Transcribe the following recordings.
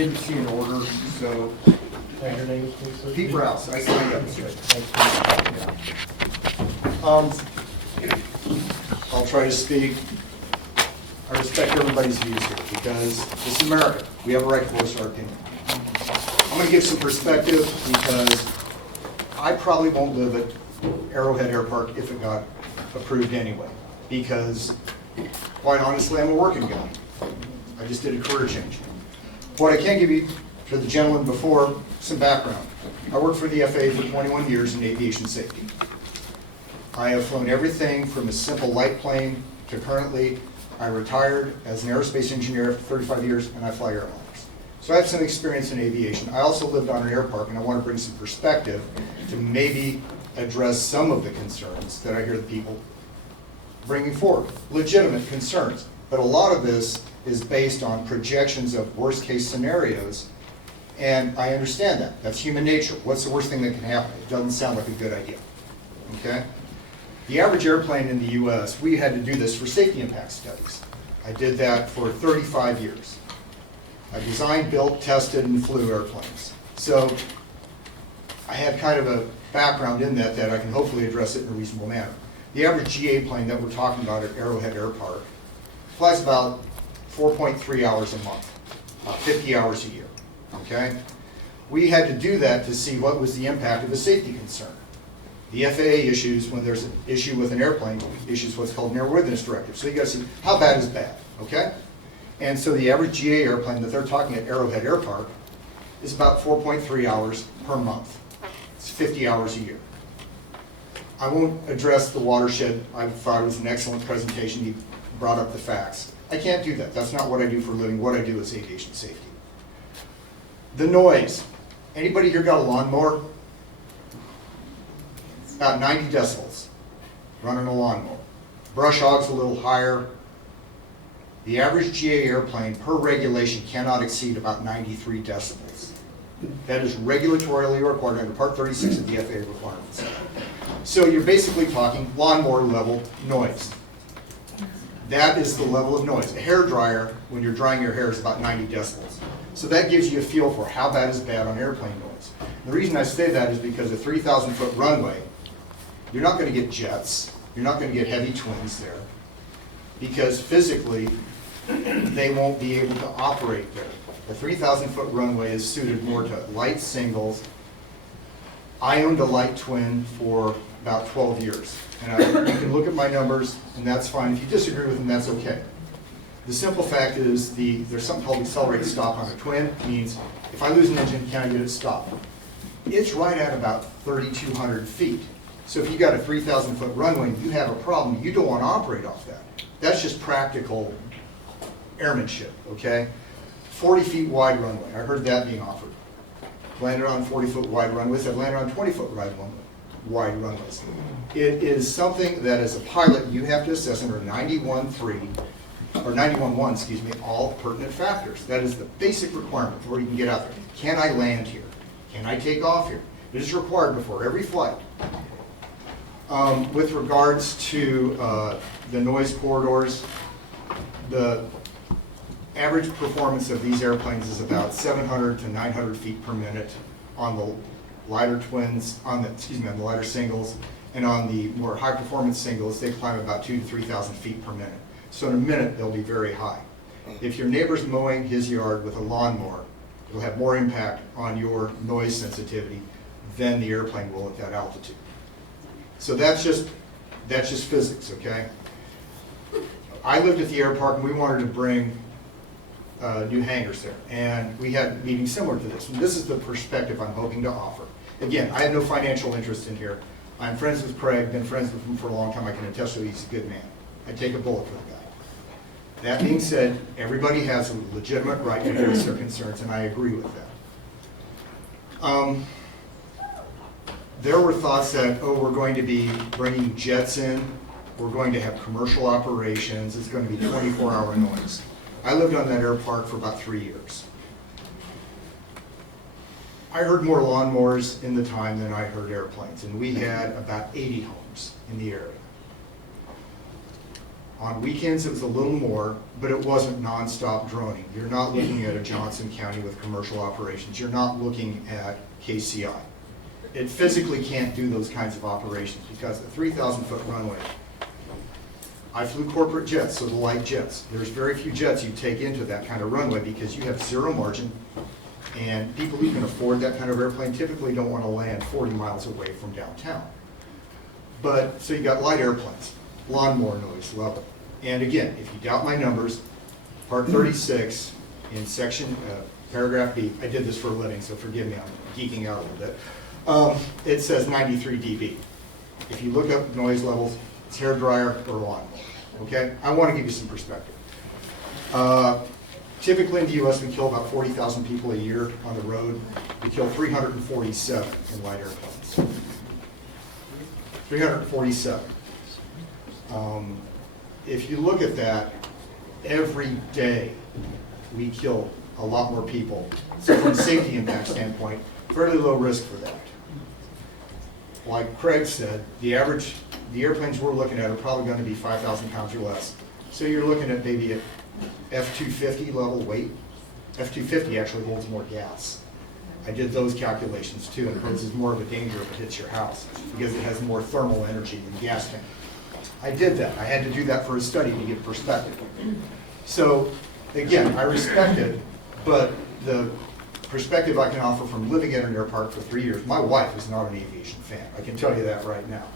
didn't see an order, so. Your name, please, sir? Pete Rouse, I signed up. I'll try to speak. I respect everybody's views here because this is America. We have a right to voice our opinion. I'm going to give some perspective because I probably won't live at Arrowhead Air Park if it got approved anyway. Because, quite honestly, I'm a working guy. I just did a career change. What I can give you, for the gentleman before, some background. I worked for the FAA for 21 years in aviation safety. I have flown everything from a simple light plane to currently, I retired as an aerospace engineer for 35 years and I fly airliners. So I have some experience in aviation. I also lived on an air park and I want to bring some perspective to maybe address some of the concerns that I hear the people bringing forward. Legitimate concerns, but a lot of this is based on projections of worst case scenarios. And I understand that. That's human nature. What's the worst thing that can happen? It doesn't sound like a good idea. Okay? The average airplane in the US, we had to do this for safety impact studies. I did that for 35 years. I designed, built, tested, and flew airplanes. So I had kind of a background in that I can hopefully address it in a reasonable manner. The average GA plane that we're talking about at Arrowhead Air Park flies about 4.3 hours a month, about 50 hours a year. Okay? We had to do that to see what was the impact of a safety concern. The FAA issues, when there's an issue with an airplane, issues what's called an airworthiness directive. So you got to see how bad is bad, okay? And so the average GA airplane that they're talking at Arrowhead Air Park is about 4.3 hours per month. It's 50 hours a year. I won't address the watershed. I thought it was an excellent presentation. He brought up the facts. I can't do that. That's not what I do for a living. What I do is aviation safety. The noise. Anybody here got a lawnmower? About 90 decibels running a lawnmower. Brush hog's a little higher. The average GA airplane per regulation cannot exceed about 93 decibels. That is regulatorily required under Part 36 of the FAA requirements. So you're basically talking lawnmower level noise. That is the level of noise. A hair dryer, when you're drying your hair, is about 90 decibels. So that gives you a feel for how bad is bad on airplane noise. The reason I say that is because a 3,000-foot runway, you're not going to get jets, you're not going to get heavy twins there, because physically they won't be able to operate there. The 3,000-foot runway is suited more to light singles. I owned a light twin for about 12 years. And you can look at my numbers, and that's fine. If you disagree with them, that's okay. The simple fact is there's something called accelerated stop on a twin. It means if I lose an engine, can I get it stopped? It's right at about 3,200 feet. So if you got a 3,000-foot runway and you have a problem, you don't want to operate off that. That's just practical airmanship, okay? 40 feet wide runway. I heard that being offered. Landed on 40-foot wide runways. I've landed on 20-foot wide runways. It is something that as a pilot you have to assess under 91.3 or 91.1, excuse me, all pertinent factors. That is the basic requirement before you can get out there. Can I land here? Can I take off here? It is required before every flight. With regards to the noise corridors, the average performance of these airplanes is about 700 to 900 feet per minute on the lighter twins, on the lighter singles, and on the more high performance singles, they climb about 2,000 to 3,000 feet per minute. So in a minute, they'll be very high. If your neighbor's mowing his yard with a lawnmower, it'll have more impact on your noise sensitivity than the airplane will at that altitude. So that's just physics, okay? I lived at the air park and we wanted to bring new hangars there, and we had meetings similar to this. And this is the perspective I'm hoping to offer. Again, I have no financial interest in here. I'm friends with Craig, been friends with him for a long time. I can attest that he's a good man. I take a bullet for the guy. That being said, everybody has a legitimate right to voice their concerns, and I agree with that. There were thoughts that, oh, we're going to be bringing jets in, we're going to have commercial operations, it's going to be 24-hour noise. I lived on that air park for about 3 years. I heard more lawnmowers in the time than I heard airplanes, and we had about 80 homes in the area. On weekends, it was a little more, but it wasn't nonstop droning. You're not looking at a Johnson County with commercial operations. You're not looking at KCI. It physically can't do those kinds of operations because the 3,000-foot runway, I flew corporate jets, so the light jets. There's very few jets you take into that kind of runway because you have zero margin, and people who can afford that kind of airplane typically don't want to land 40 miles away from downtown. But, so you got light airplanes, lawnmower noise level. And again, if you doubt my numbers, Part 36 in section, paragraph B, I did this for a living, so forgive me, I'm geeking out a little bit. It says 93 dB. If you look up noise levels, it's hair dryer or lawnmower, okay? I want to give you some perspective. Typically in the US, we kill about 40,000 people a year on the road. We kill 347 in light airplanes. 347. If you look at that, every day we kill a lot more people. So from a safety impact standpoint, fairly low risk for that. Like Craig said, the airplanes we're looking at are probably going to be 5,000 pounds or less. So you're looking at maybe a F-250 level weight. F-250 actually holds more gas. I did those calculations too, and it poses more of a danger if it hits your house because it has more thermal energy than the gas tank. I did that. I had to do that for a study to get perspective. So again, I respect it, but the perspective I can offer from living at an air park for 3 years, my wife is not an aviation fan. I can tell you that right now.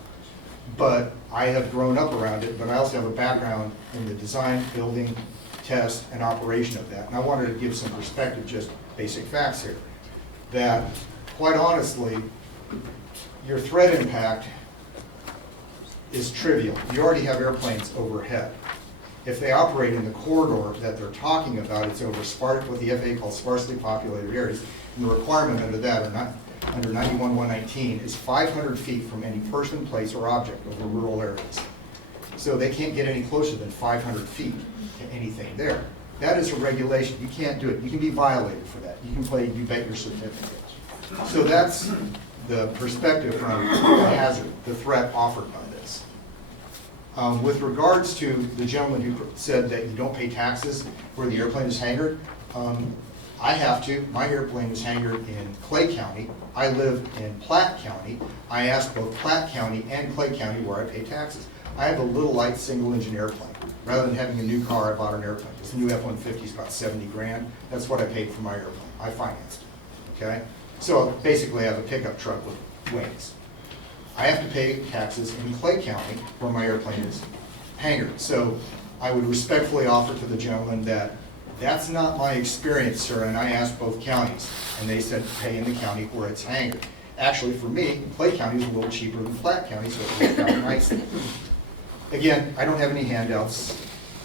But I have grown up around it, but I also have a background in the design, building, test, and operation of that. And I wanted to give some perspective, just basic facts here. That, quite honestly, your threat impact is trivial. You already have airplanes overhead. If they operate in the corridor that they're talking about, it's over what the FAA calls sparsely populated areas. And the requirement under that, under 91-119, is 500 feet from any person, place, or object over rural areas. So they can't get any closer than 500 feet to anything there. That is a regulation. You can't do it. You can be violated for that. You can play You Bet Your Certificate. So that's the perspective from the hazard, the threat offered by this. With regards to the gentleman who said that you don't pay taxes where the airplane is hangared, I have to. My airplane is hangared in Clay County. I live in Platte County. I asked both Platte County and Clay County where I pay taxes. I have a little light single engine airplane. Rather than having a new car, I bought an airplane. This new F-150 is about 70 grand. That's what I paid for my airplane. I financed it, okay? So basically I have a pickup truck with wings. I have to pay taxes in Clay County where my airplane is hangared. So I would respectfully offer to the gentleman that that's not my experience, sir, and I asked both counties, and they said pay in the county where it's hangared. Actually, for me, Clay County is a little cheaper than Platte County, so it worked out nicely. Again, I don't have any handouts.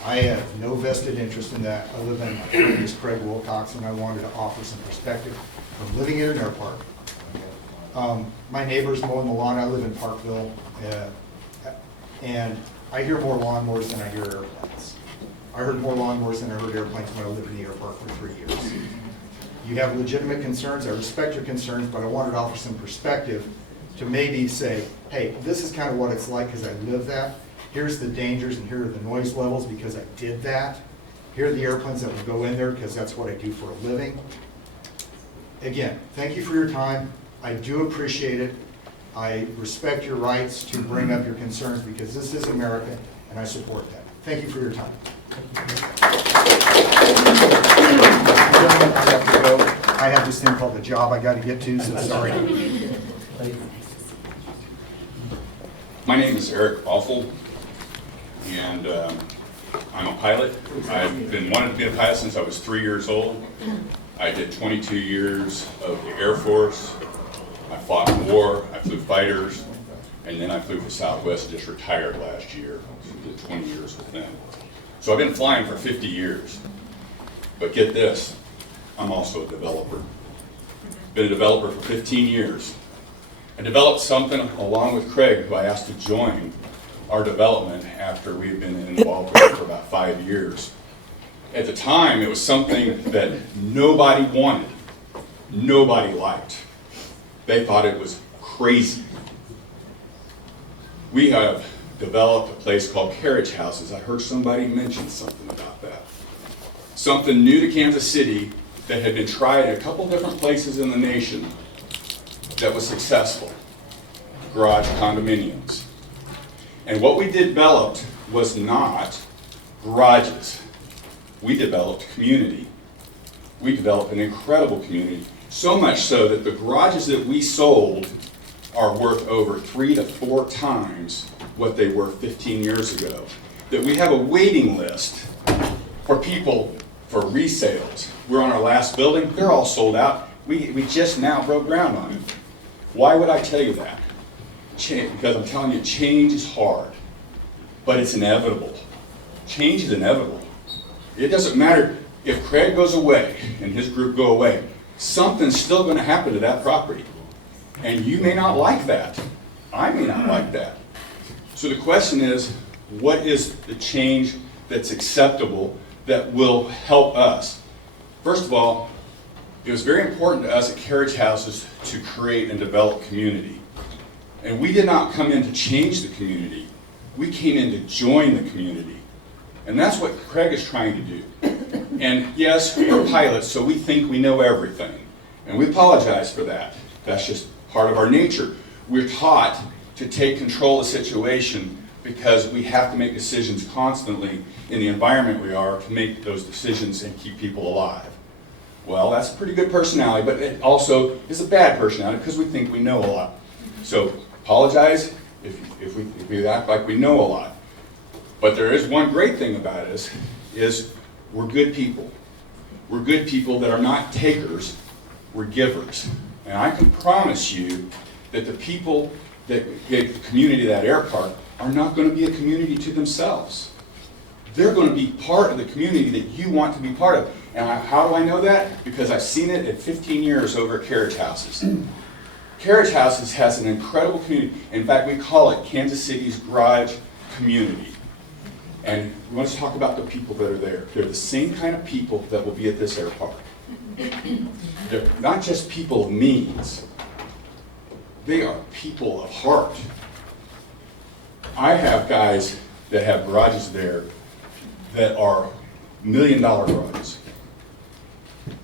I have no vested interest in that other than my friend is Craig Wilcox, and I wanted to offer some perspective from living in an air park. My neighbor's mowing the lawn. I live in Parkville, and I hear more lawnmowers than I hear airplanes. I heard more lawnmowers than I heard airplanes when I lived in the air park for 3 years. You have legitimate concerns. I respect your concerns, but I wanted to offer some perspective to maybe say, hey, this is kind of what it's like because I live that. Here's the dangers and here are the noise levels because I did that. Here are the airplanes that will go in there because that's what I do for a living. Again, thank you for your time. I do appreciate it. I respect your rights to bring up your concerns because this is America and I support that. Thank you for your time. I have to go. I have this thing called the job I got to get to, so sorry. My name is Eric Awful, and I'm a pilot. I've been wanting to be a pilot since I was 3 years old. I did 22 years of the Air Force. I fought in war, I flew fighters, and then I flew for Southwest, just retired last year. So did 20 years with them. So I've been flying for 50 years. But get this, I'm also a developer. Been a developer for 15 years. I developed something along with Craig, who I asked to join our development after we had been involved with it for about 5 years. At the time, it was something that nobody wanted, nobody liked. They thought it was crazy. We have developed a place called Carriage Houses. I heard somebody mention something about that. Something new to Kansas City that had been tried a couple different places in the nation that was successful. Garage condominiums. And what we developed was not garages. We developed community. We developed an incredible community. So much so that the garages that we sold are worth over 3 to 4 times what they were 15 years ago. That we have a waiting list for people for resales. We're on our last building, they're all sold out. We just now broke ground on it. Why would I tell you that? Because I'm telling you, change is hard, but it's inevitable. Change is inevitable. It doesn't matter if Craig goes away and his group go away, something's still going to happen to that property. And you may not like that. I may not like that. So the question is, what is the change that's acceptable that will help us? First of all, it was very important to us at Carriage Houses to create and develop community. And we did not come in to change the community. We came in to join the community. And that's what Craig is trying to do. And yes, we're pilots, so we think we know everything. And we apologize for that. That's just part of our nature. We're taught to take control of the situation because we have to make decisions constantly in the environment we are to make those decisions and keep people alive. Well, that's a pretty good personality, but it also is a bad personality because we think we know a lot. So apologize if we act like we know a lot. But there is one great thing about us, is we're good people. We're good people that are not takers, we're givers. And I can promise you that the people that get the community of that air park are not going to be a community to themselves. They're going to be part of the community that you want to be part of. And how do I know that? Because I've seen it at 15 years over at Carriage Houses. Carriage Houses has an incredible community. In fact, we call it Kansas City's Garage Community. And we want to talk about the people that are there. They're the same kind of people that will be at this air park. They're not just people of means. They are people of heart. I have guys that have garages there that are $1 million garages.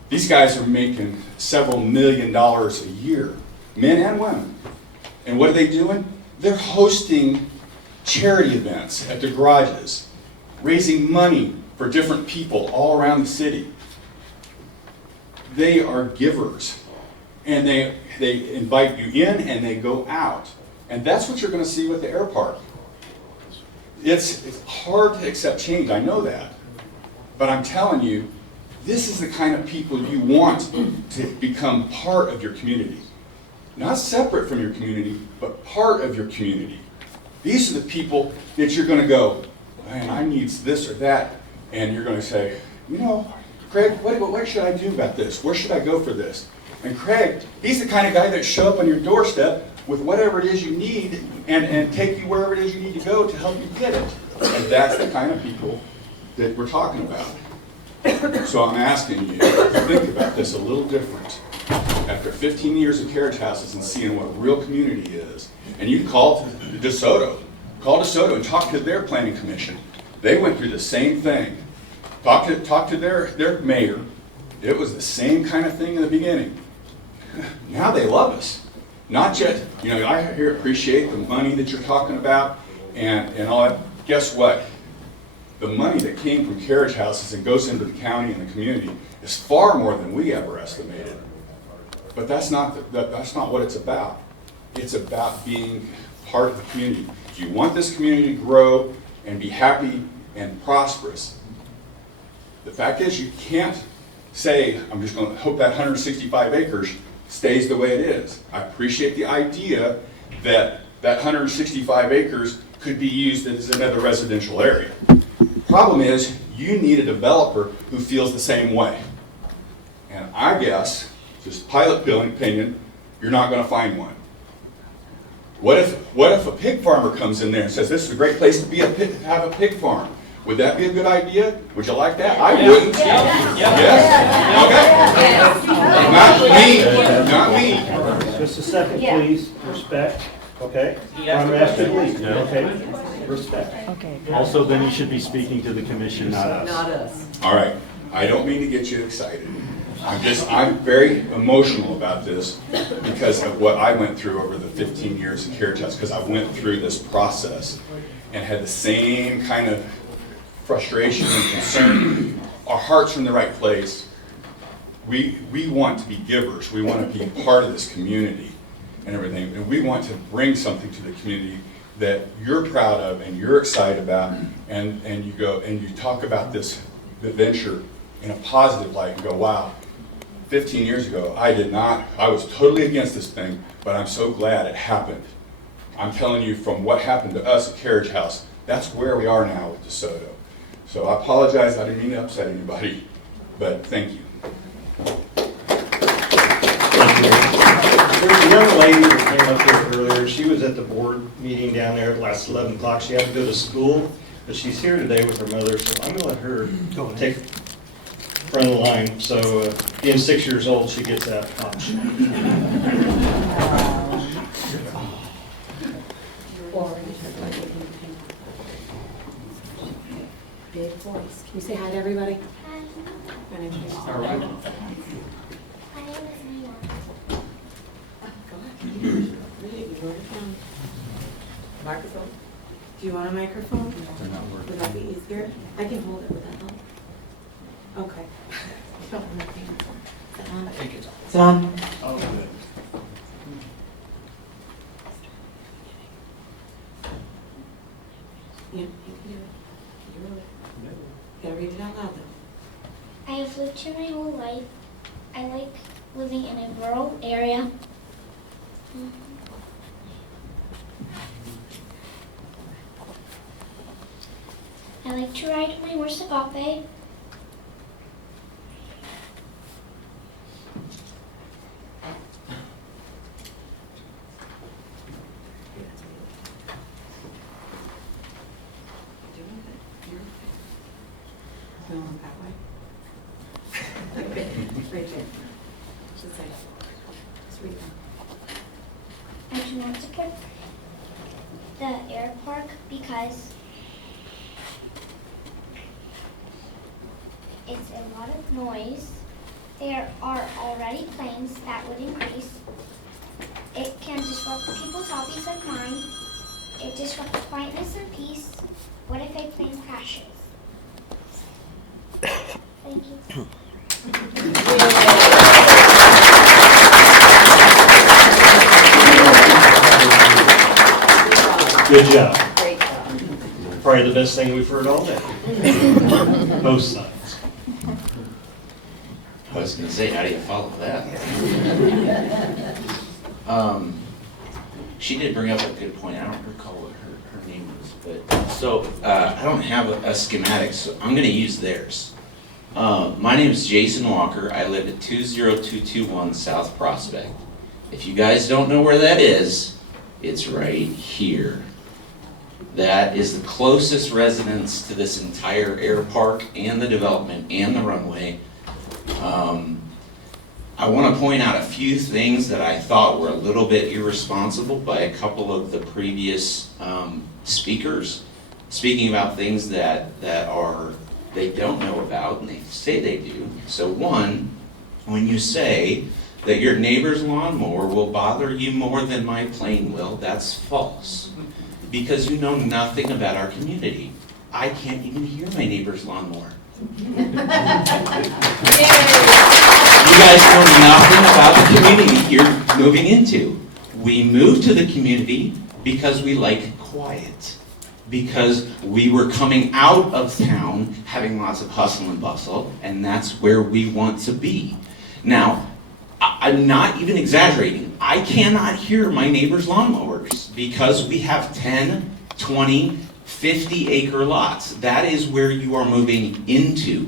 These guys are making several $1 million a year, men and women. And what are they doing? They're hosting charity events at their garages, raising money for different people all around the city. They are givers, and they invite you in and they go out. And that's what you're going to see with the air park. It's hard to accept change, I know that. But I'm telling you, this is the kind of people you want to become part of your community. Not separate from your community, but part of your community. These are the people that you're going to go, man, I need this or that. And you're going to say, you know, Craig, what should I do about this? Where should I go for this? And Craig, he's the kind of guy that show up on your doorstep with whatever it is you need and take you wherever it is you need to go to help you get it. And that's the kind of people that we're talking about. So I'm asking you to think about this a little different. After 15 years of Carriage Houses and seeing what real community is, and you call DeSoto and talk to their planning commission. They went through the same thing. Talk to their mayor. It was the same kind of thing in the beginning. Now they love us. Not just, you know, I appreciate the money that you're talking about and all that. Guess what? The money that came from Carriage Houses and goes into the county and the community is far more than we ever estimated. But that's not what it's about. It's about being part of the community. If you want this community to grow and be happy and prosperous, the fact is you can't say, I'm just going to hope that 165 acres stays the way it is. I appreciate the idea that that 165 acres could be used as another residential area. Problem is, you need a developer who feels the same way. And I guess, just pilot opinion, you're not going to find one. What if a pig farmer comes in there and says, this is a great place to have a pig farm? Would that be a good idea? Would you like that? I wouldn't. Yes? Okay. Not me. Just a second, please. Respect. Okay? I'm asking to leave. Okay? Respect. Okay. Also, then you should be speaking to the commission, not us. Not us. All right, I don't mean to get you excited. I'm very emotional about this because of what I went through over the 15 years in Carriage House, because I went through this process and had the same kind of frustration and concern. Our hearts are in the right place. We want to be givers. We want to be part of this community and everything. And we want to bring something to the community that you're proud of and you're excited about. And you go and you talk about this venture in a positive light and go, wow, 15 years ago, I was totally against this thing, but I'm so glad it happened. I'm telling you, from what happened to us at Carriage House, that's where we are now with DeSoto. So I apologize, I didn't mean to upset anybody, but thank you. There was a young lady that came up here earlier. She was at the board meeting down there at last 11 o'clock. She had to go to school, but she's here today with her mother, so I'm gonna let her take front of the line. So being 6 years old, she gets that option. Big voice. Can you say hi to everybody? My name's Tracy. My name is Nina. Go ahead. Read it. You wrote it down. Microphone. Do you want a microphone? Would that be easier? I can hold it. Would that help? Okay. You don't want my hands on. Is that on? I think it's on. It's on. Oh, good. Yeah, you can do it. You wrote it. You gotta read it out loud though. I have lived here my whole life. I like living in a rural area. I like to ride my horse Agape. You're doing good. You're okay. No, that way. Right there. Just say it. Just read it out. I do not support the air park because it's a lot of noise. There are already planes that would increase. It can disrupt people's hobbies like mine. It disrupts quietness and peace. What if a plane crashes? Thank you. Good job. Great job. Probably the best thing we've heard all day. Both sides. I was gonna say, how do you follow that? She did bring up a good point. I don't recall what her name was, but, so, I don't have a schematic, so I'm gonna use theirs. My name is Jason Walker. I live at 20221 South Prospect. If you guys don't know where that is, it's right here. That is the closest residence to this entire air park and the development and the runway. I want to point out a few things that I thought were a little bit irresponsible by a couple of the previous speakers, speaking about things that they don't know about and they say they do. So one, when you say that your neighbor's lawnmower will bother you more than my plane will, that's false. Because you know nothing about our community. I can't even hear my neighbor's lawnmower. You guys know nothing about the community you're moving into. We moved to the community because we like quiet. Because we were coming out of town having lots of hustle and bustle, and that's where we want to be. Now, I'm not even exaggerating. I cannot hear my neighbor's lawnmowers because we have 10, 20, 50 acre lots. That is where you are moving into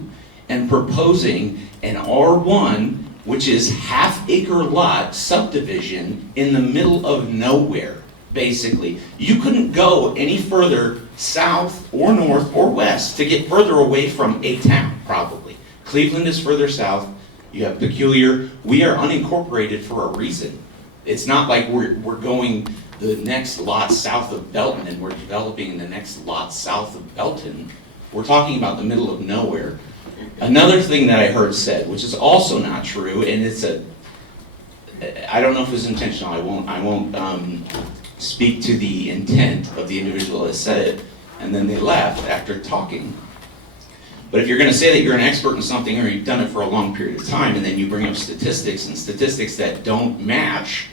and proposing an R1, which is half acre lot subdivision in the middle of nowhere, basically. You couldn't go any further south or north or west to get further away from a town, probably. Cleveland is further south. You have Peculiar. We are unincorporated for a reason. It's not like we're going the next lot south of Belton, and we're developing the next lot south of Belton, we're talking about the middle of nowhere. Another thing that I heard said, which is also not true, and I don't know if it was intentional, I won't speak to the intent of the individual that said it, and then they left after talking. But if you're gonna say that you're an expert in something or you've done it for a long period of time, and then you bring up statistics and statistics that don't match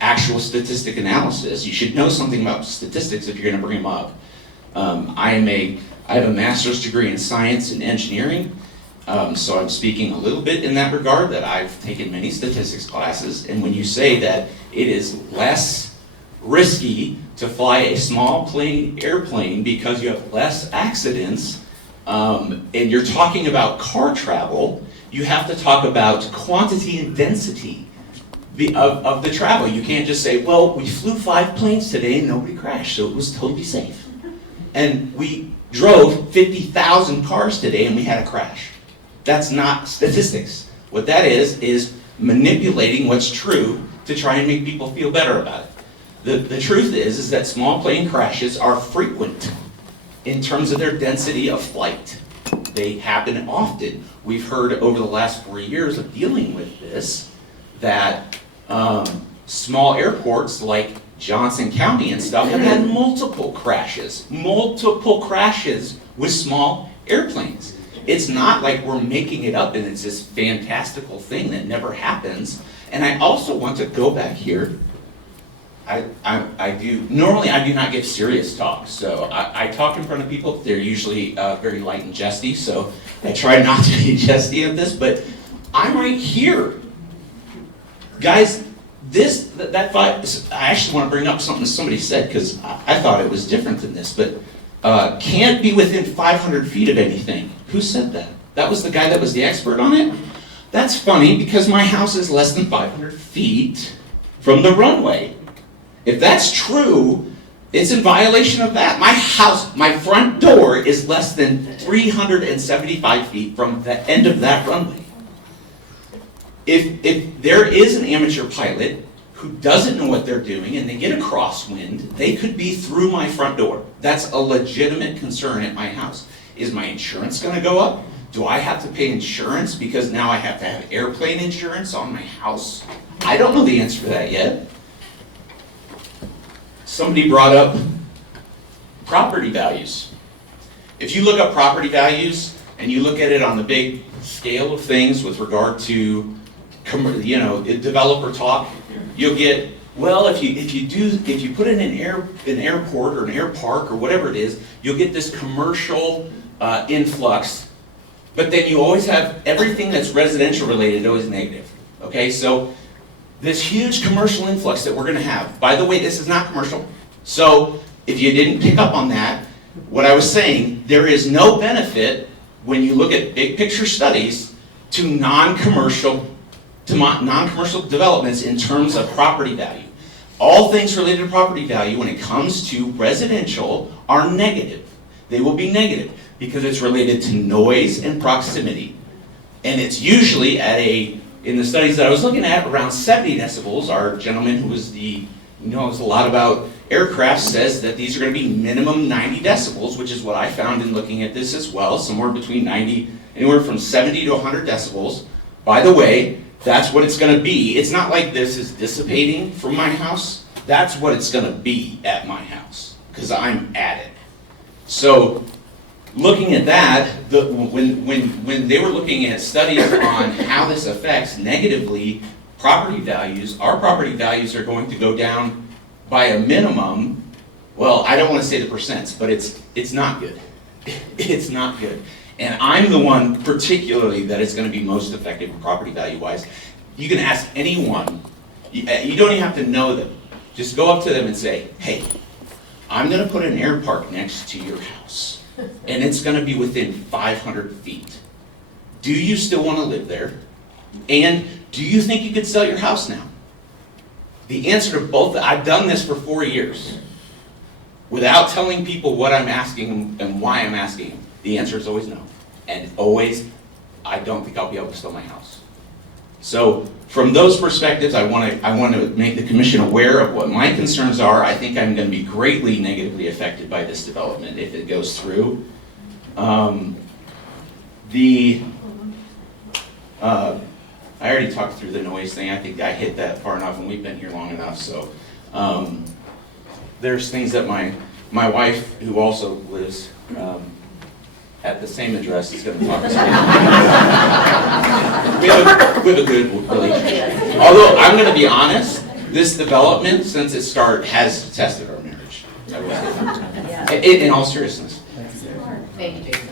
actual statistic analysis, you should know something about statistics if you're gonna bring them up. I have a master's degree in science and engineering, so I'm speaking a little bit in that regard, that I've taken many statistics classes, and when you say that it is less risky to fly a small airplane because you have less accidents, and you're talking about car travel, you have to talk about quantity and density of the travel. You can't just say, well, we flew 5 planes today and nobody crashed, so it was totally safe. And we drove 50,000 cars today and we had a crash. That's not statistics. What that is manipulating what's true to try and make people feel better about it. The truth is that small plane crashes are frequent in terms of their density of flight. They happen often. We've heard over the last 4 years of dealing with this that small airports like Johnson County and stuff have had multiple crashes with small airplanes. It's not like we're making it up and it's this fantastical thing that never happens. And I also want to go back here. Normally I do not give serious talks, so I talk in front of people. They're usually very light and jesty, so I try not to be jesty at this, but I'm right here. Guys, I actually want to bring up something somebody said, because I thought it was different than this, but can't be within 500 feet of anything. Who said that? That was the guy that was the expert on it? That's funny, because my house is less than 500 feet from the runway. If that's true, it's in violation of that. My house, my front door is less than 375 feet from the end of that runway. If there is an amateur pilot who doesn't know what they're doing and they get a crosswind, they could be through my front door. That's a legitimate concern at my house. Is my insurance gonna go up? Do I have to pay insurance because now I have to have airplane insurance on my house? I don't know the answer to that yet. Somebody brought up property values. If you look up property values and you look at it on the big scale of things with regard to, developer talk, you'll get, well, if you put in an airport or an air park or whatever it is, you'll get this commercial influx, but then you always have everything that's residential related always negative. Okay, so this huge commercial influx that we're going to have. By the way, this is not commercial. So if you didn't pick up on that, what I was saying, there is no benefit when you look at big picture studies to non-commercial developments in terms of property value. All things related to property value when it comes to residential are negative. They will be negative because it's related to noise and proximity. And it's usually in the studies that I was looking at, around 70 decibels. Our gentleman who knows a lot about aircraft says that these are going to be minimum 90 decibels, which is what I found in looking at this as well, somewhere between anywhere from 70 to 100 decibels. By the way, that's what it's going to be. It's not like this is dissipating from my house. That's what it's going to be at my house, because I'm at it. So looking at that, when they were looking at studies on how this affects negatively property values, our property values are going to go down by a minimum. Well, I don't want to say the percents, but it's not good. It's not good. And I'm the one particularly that is going to be most effective property value wise. You can ask anyone, you don't even have to know them. Just go up to them and say, hey, I'm going to put an air park next to your house, and it's going to be within 500 feet. Do you still want to live there? And do you think you could sell your house now? The answer to both, I've done this for 4 years without telling people what I'm asking and why I'm asking them. The answer is always no. And always, I don't think I'll be able to sell my house. So from those perspectives, I want to make the commission aware of what my concerns are. I think I'm going to be greatly negatively affected by this development if it goes through. I already talked through the noise thing. I think I hit that far enough, and we've been here long enough. So there's things that my wife, who also lives at the same address, is going to talk to me. We have a good relationship. Although I'm going to be honest, this development, since it started, has tested our marriage. In all seriousness. Thank you, Jason.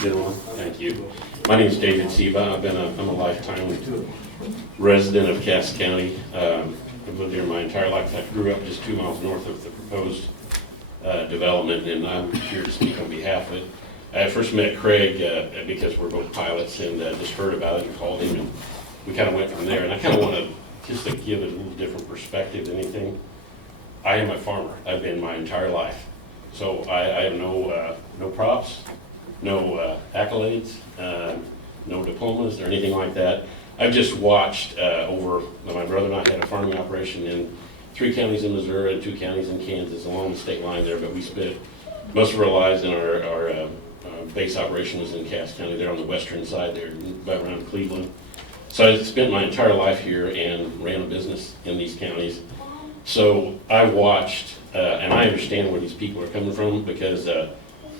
Good one, thank you. My name is David Seba. I'm a lifetime resident of Cass County. I've lived here my entire life. I grew up just 2 miles north of the proposed development, and I'm here to speak on behalf of it. I first met Craig because we're both pilots, and just heard about it and called him, and we kind of went from there. And I kind of want to just to give it a little different perspective than anything. I am a farmer. I've been my entire life, so I have no props, no accolades, no diplomas or anything like that. I've just watched my brother and I had a farming operation in 3 counties in Missouri and 2 counties in Kansas along the state line there, but we spent most of our lives in our base operation was in Cass County there on the western side there, about around Cleveland. So I spent my entire life here and ran a business in these counties. So I watched, and I understand where these people are coming from, because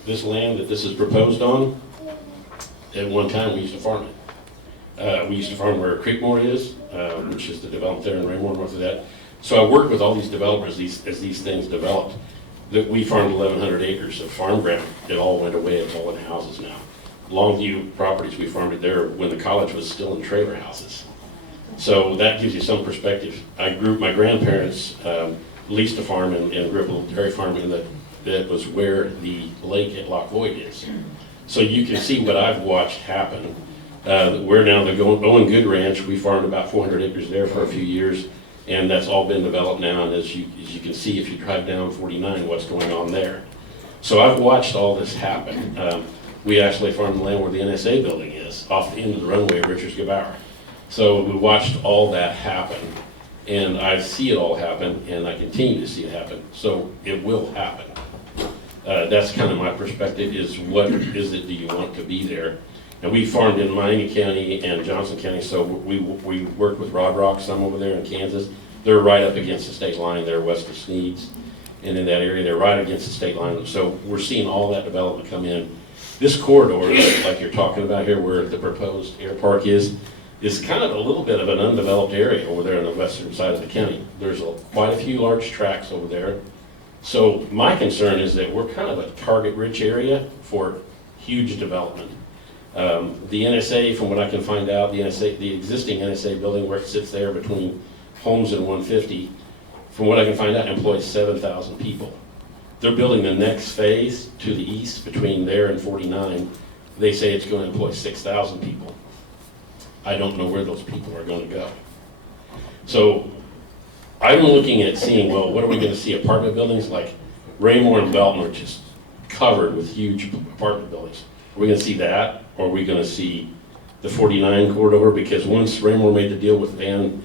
this land that this is proposed on, at one time we used to farm it. We used to farm where Creekmore is, which is the development there in Raymore, north of that. So I worked with all these developers as these things developed. That we farmed 1,100 acres of farm ground. It all went away. It's all in houses now. Longview Properties, we farmed it there when the college was still in trailer houses. So that gives you some perspective. My grandparents leased a farm and grew up a little dairy farm that was where the lake at Loch Void is. So you can see what I've watched happen. We're now the Owen Good Ranch. We farmed about 400 acres there for a few years, and that's all been developed now. And as you can see, if you drive down 49, what's going on there. So I've watched all this happen. We actually farmed the land where the NSA building is, off the end of the runway of Richards-Gebauer. So we watched all that happen, and I see it all happen, and I continue to see it happen. So it will happen. That's kind of my perspective, is what is it do you want to be there? And we farmed in Miami County and Johnson County, so we worked with Rod Rock, some over there in Kansas. They're right up against the state line there, west of Sneads. And in that area, they're right against the state line. So we're seeing all that development come in. This corridor, like you're talking about here, where the proposed air park is kind of a little bit of an undeveloped area over there on the western side of the county. There's quite a few large tracts over there. So my concern is that we're kind of a target-rich area for huge development. The NSA, from what I can find out, the existing NSA building where it sits there between Holmes and 150, from what I can find out, employs 7,000 people. They're building the next phase to the east between there and 49. They say it's going to employ 6,000 people. I don't know where those people are going to go. So I'm looking at seeing, well, what are we going to see? Apartment buildings like Raymore and Belton are just covered with huge apartment buildings. Are we going to see that, or are we going to see the 49 corridor? Because once Raymore made the deal with Van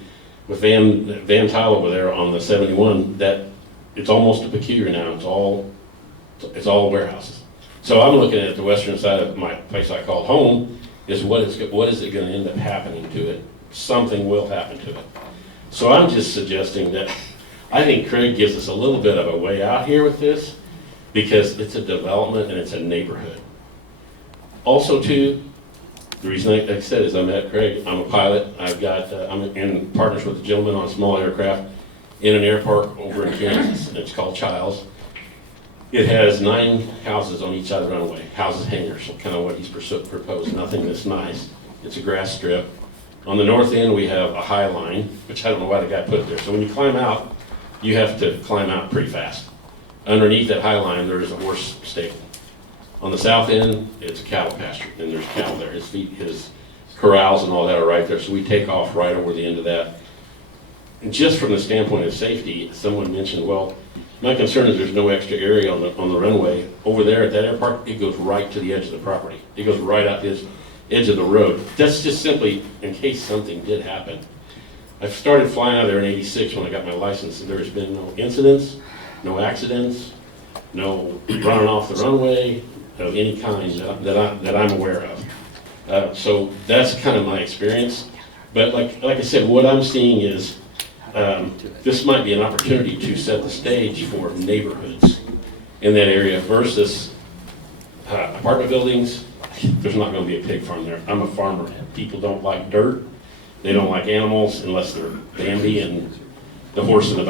Tile over there on the 71, that it's almost a peculiar now. It's all warehouses. So I'm looking at the western side of my place I call home. Is what is it going to end up happening to it? Something will happen to it. So I'm just suggesting that I think Craig gives us a little bit of a way out here with this, because it's a development and it's a neighborhood. Also, too, the reason I said is I met Craig. I'm a pilot. I'm in partners with a gentleman on a small aircraft in an air park over in Kansas, and it's called Childs. It has 9 houses on each side of the runway, houses hangers, so kind of what he's proposed, nothing this nice. It's a grass strip. On the north end, we have a high line, which I don't know why the guy put it there. So when you climb out, you have to climb out pretty fast. Underneath that high line, there is a horse stable. On the south end, it's a cattle pasture, and there's cattle there. His corrals and all that are right there, so we take off right over the end of that. And just from the standpoint of safety, someone mentioned, well, My concern is there's no extra area on the runway. Over there at that airport, it goes right to the edge of the property. It goes right out the edge of the road. That's just simply in case something did happen. I started flying out of there in '86 when I got my license, and there has been no incidents, no accidents, no running off the runway of any kind that I'm aware of. So that's kind of my experience. But like I said, what I'm seeing is this might be an opportunity to set the stage for neighborhoods in that area versus apartment buildings. There's not going to be a pig farm there. I'm a farmer. People don't like dirt. They don't like animals unless they're Bambi and the horse in the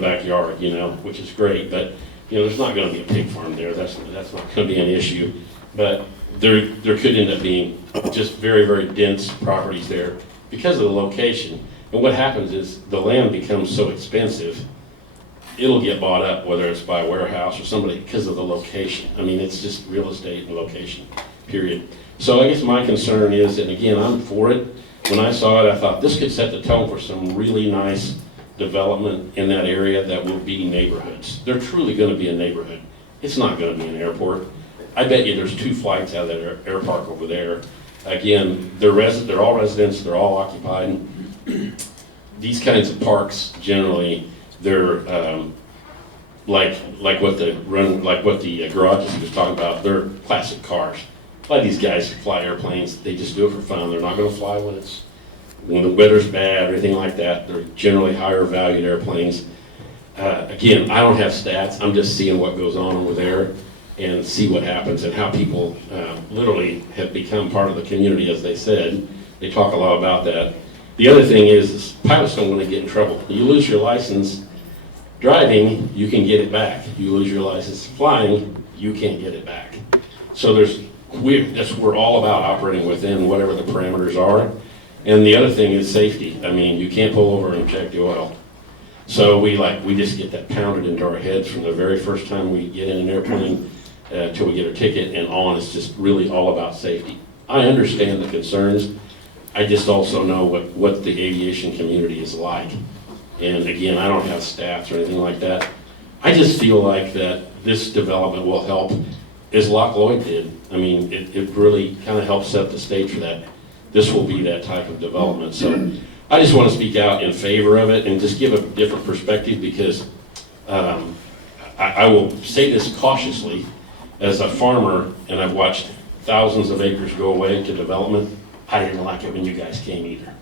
backyard, you know, which is great. But you know, there's not going to be a pig farm there. That's not going to be an issue. But there could end up being just very, very dense properties there because of the location. And what happens is the land becomes so expensive, it'll get bought up, whether it's by a warehouse or somebody, because of the location. I mean, it's just real estate and location, period. So I guess my concern is, and again, I'm for it. When I saw it, I thought this could set the tone for some really nice development in that area that will be neighborhoods. They're truly going to be a neighborhood. It's not going to be an airport. I bet you there's 2 flights out of that air park over there. Again, they're all residents, they're all occupied. These kinds of parks, generally, they're like what the garages he was talking about. They're classic cars. A lot of these guys fly airplanes. They just do it for fun. They're not going to fly when the weather's bad or anything like that. They're generally higher valued airplanes. Again, I don't have stats. I'm just seeing what goes on over there and see what happens and how people literally have become part of the community, as they said. They talk a lot about that. The other thing is pilots don't want to get in trouble. You lose your license driving, you can get it back. You lose your license flying, you can't get it back. So we're all about operating within whatever the parameters are. And the other thing is safety. I mean, you can't pull over and inject the oil. So we just get that pounded into our heads from the very first time we get in an airplane till we get our ticket and on. It's just really all about safety. I understand the concerns. I just also know what the aviation community is like. And again, I don't have stats or anything like that. I just feel like that this development will help, as Loch Lloyd did. I mean, it really kind of helps set the stage for that. This will be that type of development. So I just want to speak out in favor of it and just give a different perspective because I will say this cautiously. As a farmer, and I've watched thousands of acres go away to development, I didn't like it when you guys came either.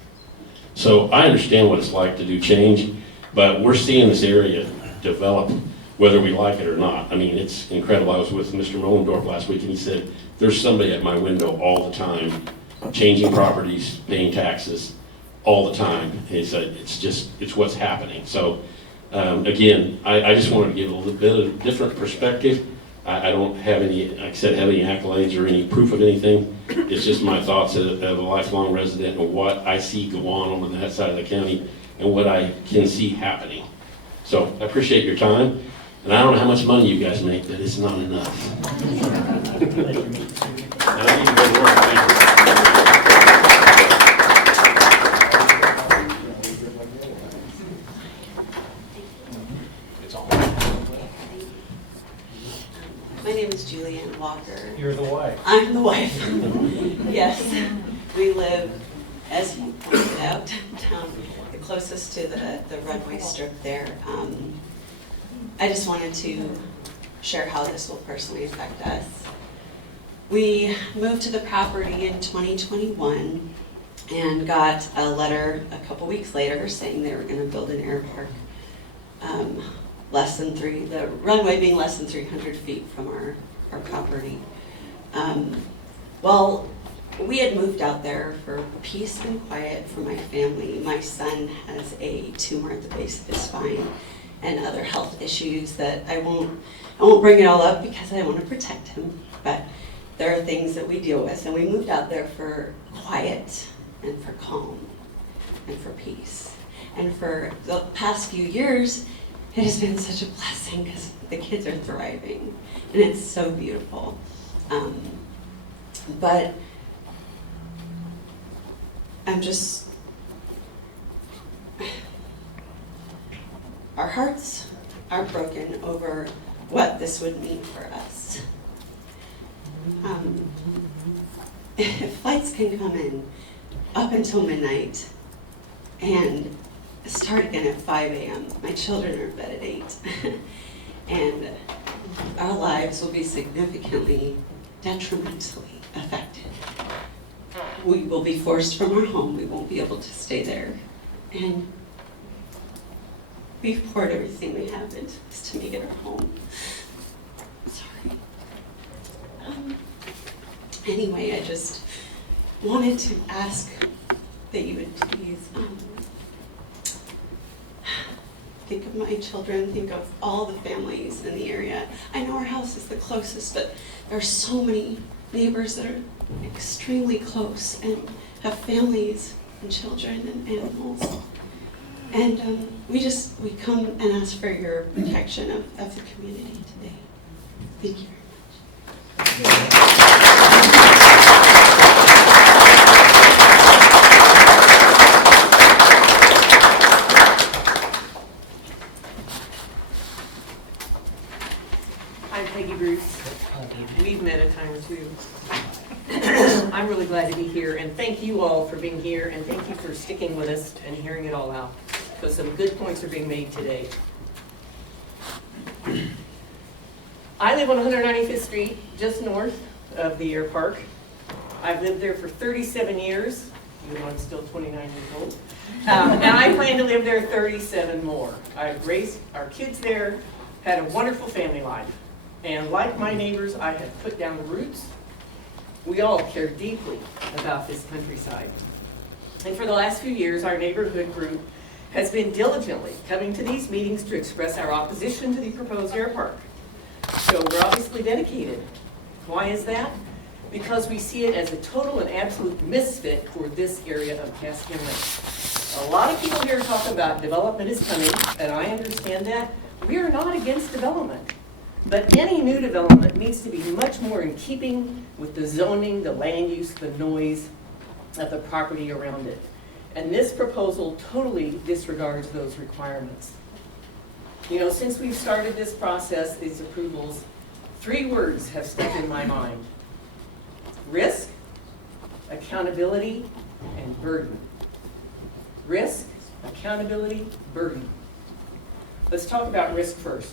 So I understand what it's like to do change, but we're seeing this area develop whether we like it or not. I mean, it's incredible. I was with Mr. Mollendorf last week and he said, there's somebody at my window all the time, changing properties, paying taxes, all the time. And he said, it's what's happening. So again, I just wanted to give a little bit of different perspective. I don't have any, like I said, have any accolades or any proof of anything. It's just my thoughts of a lifelong resident and what I see go on over that side of the county and what I can see happening. So I appreciate your time. And I don't know how much money you guys make, but it's not enough. And I need to go to work. Thank you. My name is Julianne Walker. You're the wife. I'm the wife. Yes. We live, as you pointed out, down the closest to the runway strip there. I just wanted to share how this will personally affect us. We moved to the property in 2021 and got a letter a couple weeks later saying they were going to build an air park. The runway being less than 300 feet from our property. Well, we had moved out there for peace and quiet for my family. My son has a tumor at the base of his spine and other health issues that I won't bring it all up because I want to protect him, but there are things that we deal with, and we moved out there for quiet and for calm and for peace. And for the past few years, it has been such a blessing because the kids are thriving and it's so beautiful. But I'm just, our hearts heartbroken over what this would mean for us. If flights can come in up until midnight and start again at 5 a.m., my children are in bed at 8, and our lives will be significantly, detrimentally affected. We will be forced from our home, we won't be able to stay there, and we've poured everything we have into this to make it our home. Sorry. Anyway, I just wanted to ask that you would please think of my children, think of all the families in the area. I know our house is the closest, but there are so many neighbors that are extremely close and have families and children and animals. And we come and ask for your protection of the community today. Thank you very much. I'm Peggy Bruce. We've met a time or two. I'm really glad to be here, and thank you all for being here, and thank you for sticking with us and hearing it all out, because some good points are being made today. I live on 195th Street, just north of the Air Park. I've lived there for 37 years, even though I'm still 29 years old. And I plan to live there 37 more. I've raised our kids there, had a wonderful family life. And like my neighbors, I have put down roots. We all care deeply about this countryside. And for the last few years, our neighborhood group has been diligently coming to these meetings to express our opposition to the proposed air park. So we're obviously dedicated. Why is that? Because we see it as a total and absolute misfit for this area of Cass County. A lot of people here talk about development is coming, and I understand that. We are not against development. But any new development needs to be much more in keeping with the zoning, the land use, the noise of the property around it. And this proposal totally disregards those requirements. You know, since we've started this process, these approvals, 3 words have stuck in my mind: risk, accountability, and burden. Risk, accountability, burden. Let's talk about risk first.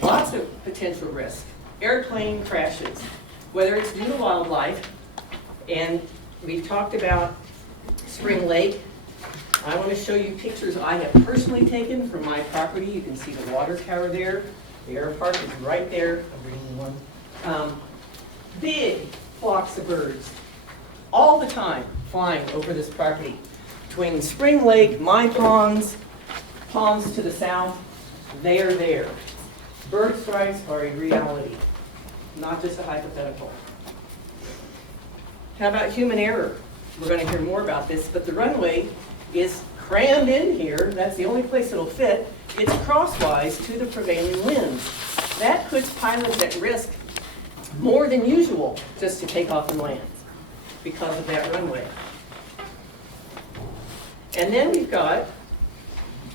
Lots of potential risk. Airplane crashes, whether it's due to wildlife, and we've talked about Spring Lake. I want to show you pictures I have personally taken from my property. You can see the water tower there. The air park is right there. I'm bringing one. Big flocks of birds, all the time flying over this property. Between Spring Lake, my ponds to the south, they are there. Bird strikes are a reality, not just a hypothetical. How about human error? We're going to hear more about this, but the runway is crammed in here. That's the only place it'll fit. It's crosswise to the prevailing winds. That puts pilots at risk more than usual just to take off and land because of that runway. And then we've got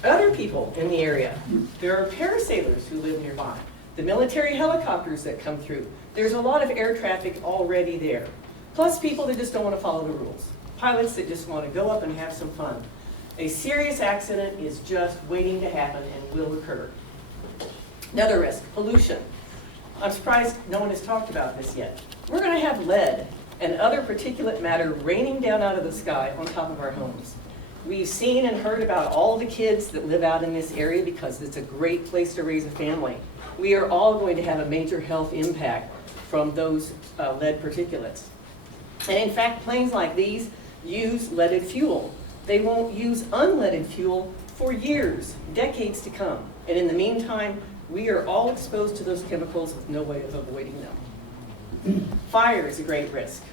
other people in the area. There are parasailers who live nearby, the military helicopters that come through. There's a lot of air traffic already there. Plus people that just don't want to follow the rules. Pilots that just want to go up and have some fun. A serious accident is just waiting to happen and will occur. Another risk, pollution. I'm surprised no one has talked about this yet. We're going to have lead and other particulate matter raining down out of the sky on top of our homes. We've seen and heard about all the kids that live out in this area because it's a great place to raise a family. We are all going to have a major health impact from those lead particulates. And in fact, planes like these use leaded fuel. They won't use unleaded fuel for years, decades to come. And in the meantime, we are all exposed to those chemicals with no way of avoiding them. Fire is a great risk.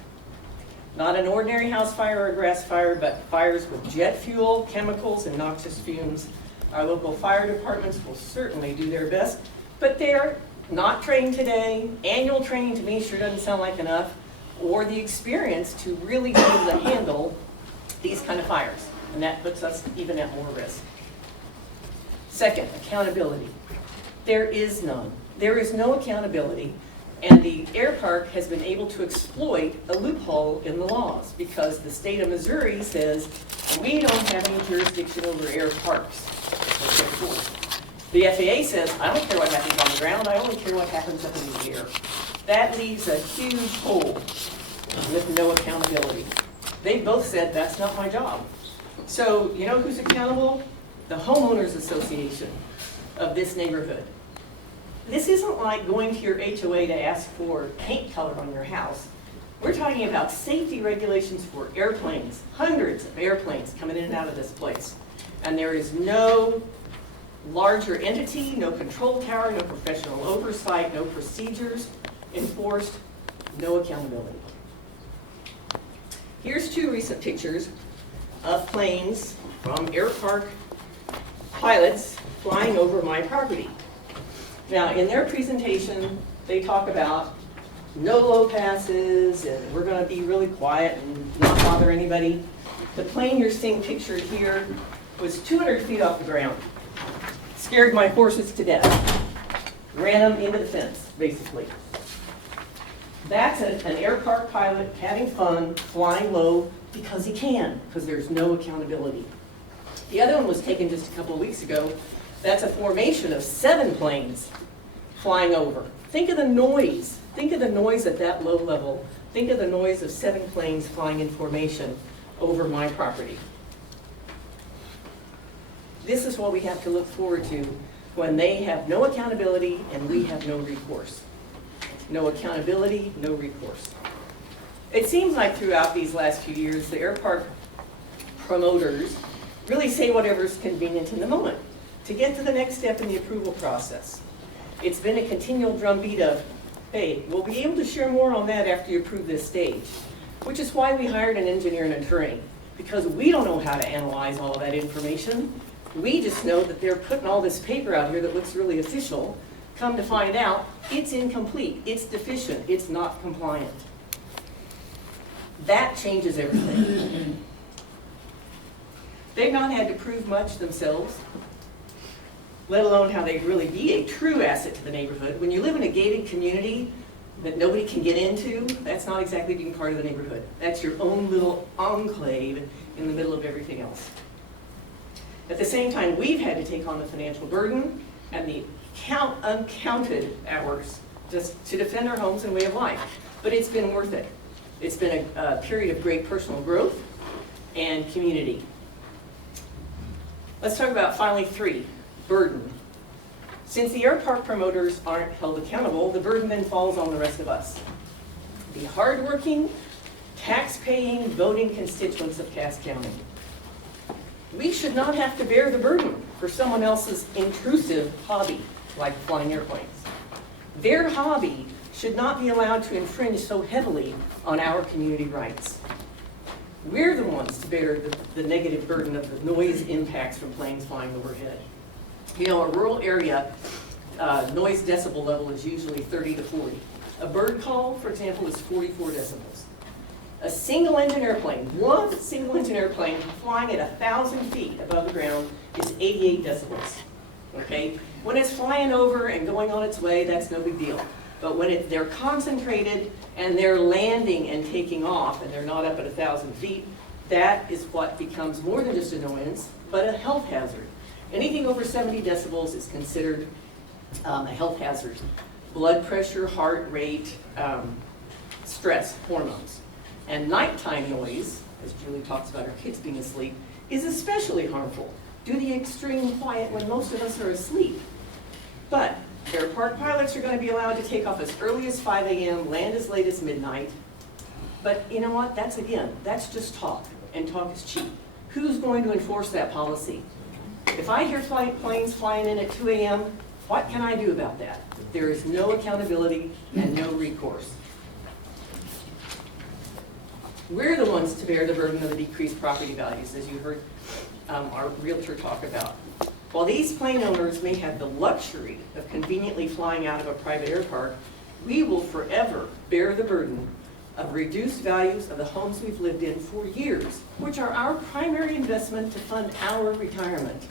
Not an ordinary house fire or a grass fire, but fires with jet fuel, chemicals, and noxious fumes. Our local fire departments will certainly do their best, but they're not trained today. Annual training to me sure doesn't sound like enough, or the experience to really be able to handle these kind of fires, and that puts us even at more risk. Second, accountability. There is none. There is no accountability. And the air park has been able to exploit a loophole in the laws because the state of Missouri says we don't have any jurisdiction over air parks. The FAA says, I don't care what happens on the ground, I only care what happens up in the air. That leaves a huge hole with no accountability. They both said, that's not my job. So, you know who's accountable? The homeowners association of this neighborhood. This isn't like going to your HOA to ask for paint color on your house. We're talking about safety regulations for airplanes, hundreds of airplanes coming in and out of this place. And there is no larger entity, no control tower, no professional oversight, no procedures enforced, no accountability. Here's two recent pictures of planes from air park pilots flying over my property. Now, in their presentation, they talk about no low passes, and we're gonna be really quiet and not bother anybody. The plane you're seeing pictured here was 200 feet off the ground. Scared my horses to death. Ran them into the fence, basically. That's an air park pilot having fun, flying low because he can, because there's no accountability. The other one was taken just a couple of weeks ago. That's a formation of 7 planes flying over. Think of the noise. Think of the noise at that low level. Think of the noise of 7 planes flying in formation over my property. This is what we have to look forward to when they have no accountability and we have no recourse. No accountability, no recourse. It seems like throughout these last few years, the air park promoters really say whatever's convenient in the moment to get to the next step in the approval process. It's been a continual drumbeat of, hey, we'll be able to share more on that after you approve this stage, which is why we hired an engineer and attorney, because we don't know how to analyze all of that information. We just know that they're putting all this paper out here that looks really official. Come to find out, it's incomplete, it's deficient, it's not compliant. That changes everything. They've not had to prove much themselves, let alone how they'd really be a true asset to the neighborhood. When you live in a gated community that nobody can get into, that's not exactly being part of the neighborhood. That's your own little enclave in the middle of everything else. At the same time, we've had to take on the financial burden and the uncounted hours just to defend our homes and way of life. But it's been worth it. It's been a period of great personal growth and community. Let's talk about finally 3, burden. Since the air park promoters aren't held accountable, the burden then falls on the rest of us. The hardworking, tax-paying, voting constituents of Cass County. We should not have to bear the burden for someone else's intrusive hobby, like flying airplanes. Their hobby should not be allowed to infringe so heavily on our community rights. We're the ones to bear the negative burden of the noise impacts from planes flying overhead. You know, a rural area, noise decibel level is usually 30 to 40. A bird call, for example, is 44 decibels. A single engine airplane, one single engine airplane flying at 1,000 feet above the ground is 88 decibels, okay? When it's flying over and going on its way, that's no big deal. But when they're concentrated and they're landing and taking off and they're not up at 1,000 feet, that is what becomes more than just annoyance, but a health hazard. Anything over 70 decibels is considered a health hazard. Blood pressure, heart rate, stress, hormones. And nighttime noise, as Julie talks about her kids being asleep, is especially harmful due to the extreme quiet when most of us are asleep. But air park pilots are going to be allowed to take off as early as 5 a.m., land as late as midnight. But you know what? That's just talk, and talk is cheap. Who's going to enforce that policy? If I hear planes flying in at 2 a.m., what can I do about that? There is no accountability and no recourse. We're the ones to bear the burden of the decreased property values, as you heard our realtor talk about. While these plane owners may have the luxury of conveniently flying out of a private air park, we will forever bear the burden of reduced values of the homes we've lived in for years, which are our primary investment to fund our retirement.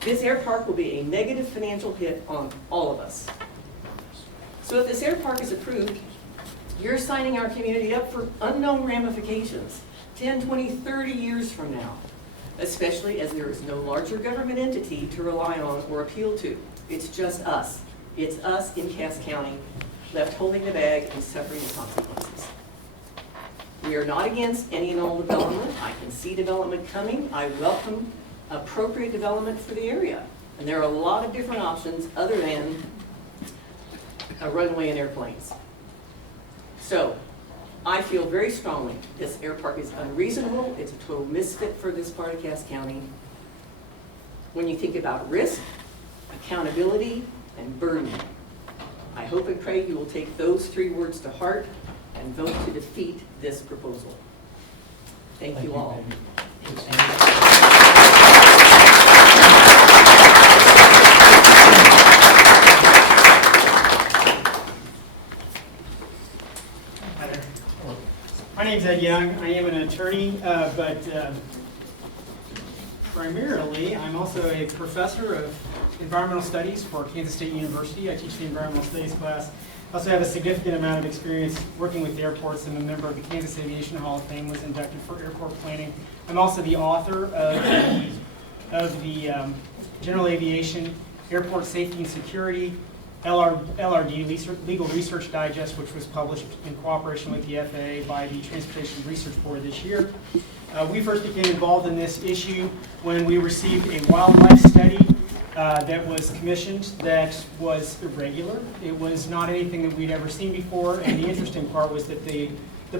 This air park will be a negative financial hit on all of us. So if this air park is approved, you're signing our community up for unknown ramifications, 10, 20, 30 years from now, especially as there is no larger government entity to rely on or appeal to. It's just us. It's us in Cass County, left holding the bag and suffering the consequences. We are not against any and all development. I can see development coming. I welcome appropriate development for the area. And there are a lot of different options other than a runway and airplanes. So, I feel very strongly this air park is unreasonable. It's a total misfit for this part of Cass County. When you think about risk, accountability, and burden, I hope and pray you will take those 3 words to heart and vote to defeat this proposal. Thank you all. My name's Ed Young. I am an attorney, but primarily I'm also a professor of environmental studies for Kansas State University. I teach the environmental studies class. I also have a significant amount of experience working with airports. I'm a member of the Kansas Aviation Hall of Fame, was inducted for airport planning. I'm also the author of the General Aviation Airport Safety and Security LRD, Legal Research Digest, which was published in cooperation with the FAA by the Transportation Research Board this year. We first became involved in this issue when we received a wildlife study that was commissioned that was irregular. It was not anything that we'd ever seen before, and the interesting part was that the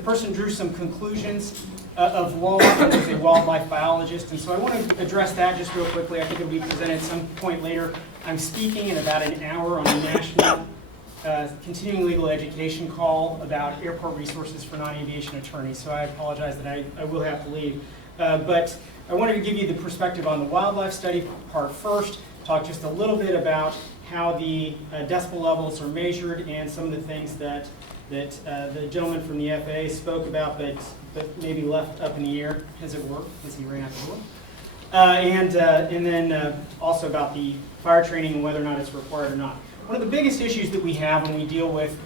person drew some conclusions of law and was a wildlife biologist, and so I want to address that just real quickly. I think it'll be presented at some point later. I'm speaking in about an hour on a national continuing legal education call about airport resources for non-aviation attorneys, so I apologize that I will have to leave. But I wanted to give you the perspective on the wildlife study part first, talk just a little bit about how the decibel levels are measured and some of the things that the gentleman from the FAA spoke about, but maybe left up in the air, as it were, as he ran out the door. And then also about the fire training and whether or not it's required or not. One of the biggest issues that we have when we deal with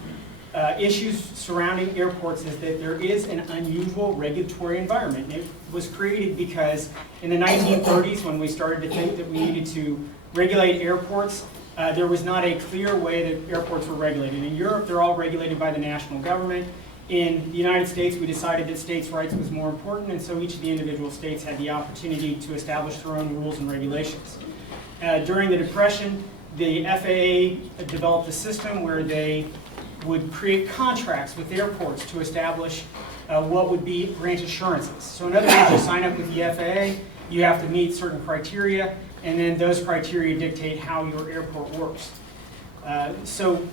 issues surrounding airports is that there is an unusual regulatory environment. And it was created because in the 1930s, when we started to think that we needed to regulate airports, there was not a clear way that airports were regulated. In Europe, they're all regulated by the national government. In the United States, we decided that states' rights was more important, and so each of the individual states had the opportunity to establish their own rules and regulations. During the Depression, the FAA developed a system where they would create contracts with airports to establish what would be grant assurances. So in other words, you sign up with the FAA, you have to meet certain criteria, and then those criteria dictate how your airport works. So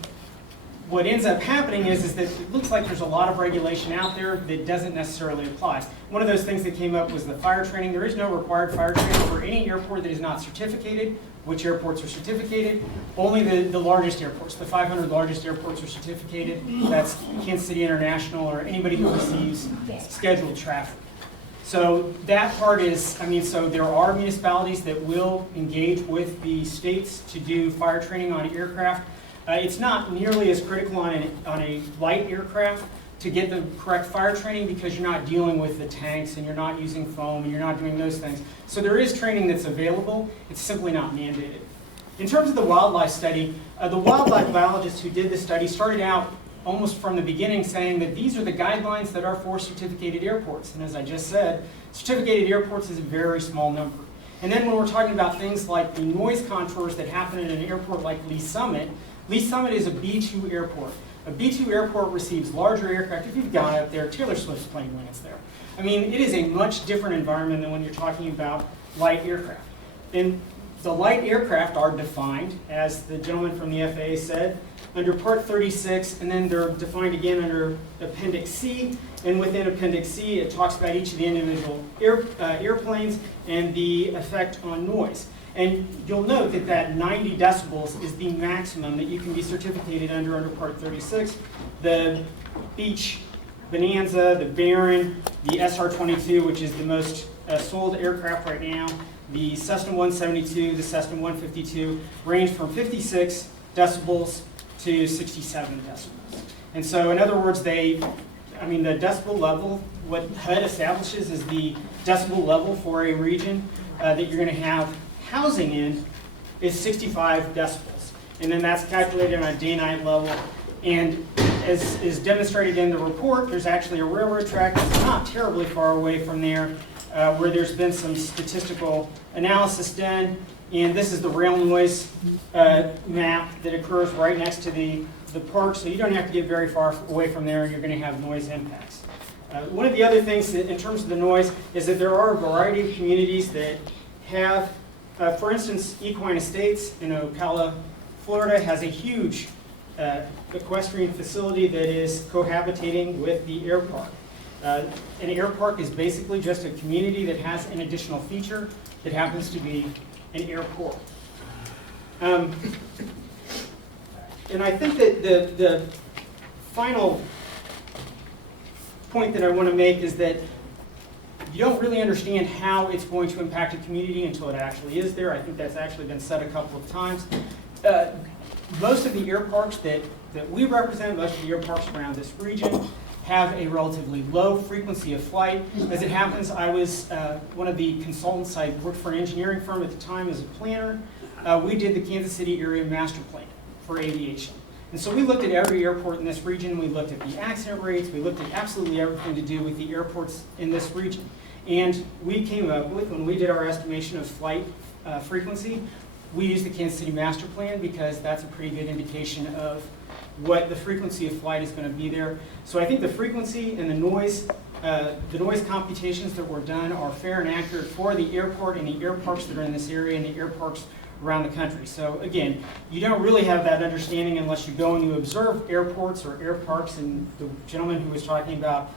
what ends up happening is that it looks like there's a lot of regulation out there that doesn't necessarily apply. One of those things that came up was the fire training. There is no required fire training for any airport that is not certificated. Which airports are certificated? Only the largest airports, the 500 largest airports are certificated. That's Kansas City International or anybody who receives scheduled traffic. So that part is, so there are municipalities that will engage with the states to do fire training on aircraft. It's not nearly as critical on a light aircraft to get the correct fire training because you're not dealing with the tanks and you're not using foam and you're not doing those things. So there is training that's available, it's simply not mandated. In terms of the wildlife study, the wildlife biologist who did the study started out almost from the beginning saying that these are the guidelines that are for certificated airports. And as I just said, certificated airports is a very small number. And then when we're talking about things like the noise contours that happen in an airport like Lee Summit is a B2 airport. A B2 airport receives larger aircraft. If you've gone up there, Taylor Swift's plane lands there. It is a much different environment than when you're talking about light aircraft. And the light aircraft are defined, as the gentleman from the FAA said, under Part 36, and then they're defined again under Appendix C. And within Appendix C, it talks about each of the individual airplanes and the effect on noise. And you'll note that 90 decibels is the maximum that you can be certificated under Part 36. The Beach Bonanza, the Baron, the SR-22, which is the most sold aircraft right now, the Cessna 172, the Cessna 152 range from 56 decibels to 67 decibels. And so in other words, the decibel level, what HUD establishes is the decibel level for a region that you're going to have housing in is 65 decibels. And then that's calculated on a day-night level. And as is demonstrated in the report, there's actually a railroad track that's not terribly far away from there, where there's been some statistical analysis done. And this is the rail noise map that occurs right next to the park, so you don't have to get very far away from there, and you're going to have noise impacts. One of the other things that, in terms of the noise, is that there are a variety of communities that have, for instance, Equine Estates in Ocala, Florida, has a huge equestrian facility that is cohabitating with the air park. An air park is basically just a community that has an additional feature that happens to be an airport. And I think that the final point that I want to make is that you don't really understand how it's going to impact a community until it actually is there. I think that's actually been said a couple of times. Most of the air parks that we represent, most of the air parks around this region, have a relatively low frequency of flight. As it happens, I was one of the consultants. I worked for an engineering firm at the time as a planner. We did the Kansas City area master plan for aviation. And so we looked at every airport in this region. We looked at the accident rates. We looked at absolutely everything to do with the airports in this region. And we came up with, when we did our estimation of flight frequency, we used the Kansas City master plan because that's a pretty good indication of what the frequency of flight is going to be there. So I think the frequency and the noise computations that were done are fair and accurate for the airport and the air parks that are in this area and the air parks around the country. So again, you don't really have that understanding unless you go and you observe airports or air parks. And the gentleman who was talking about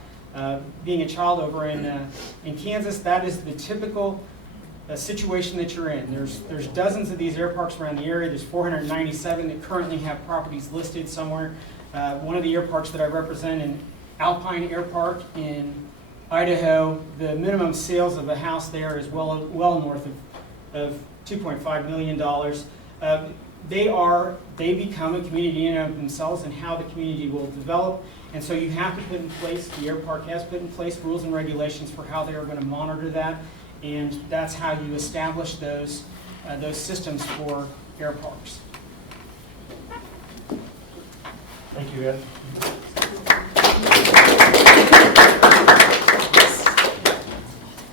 being a child over in Kansas, that is the typical situation that you're in. There's dozens of these air parks around the area. There's 497 that currently have properties listed somewhere. One of the air parks that I represent in Alpine Air Park in Idaho, the minimum sales of a house there is well north of $2.5 million. They become a community in and of themselves and how the community will develop. And so you have to put in place, the air park has put in place rules and regulations for how they are going to monitor that. And that's how you establish those systems for air parks. Thank you, Ed.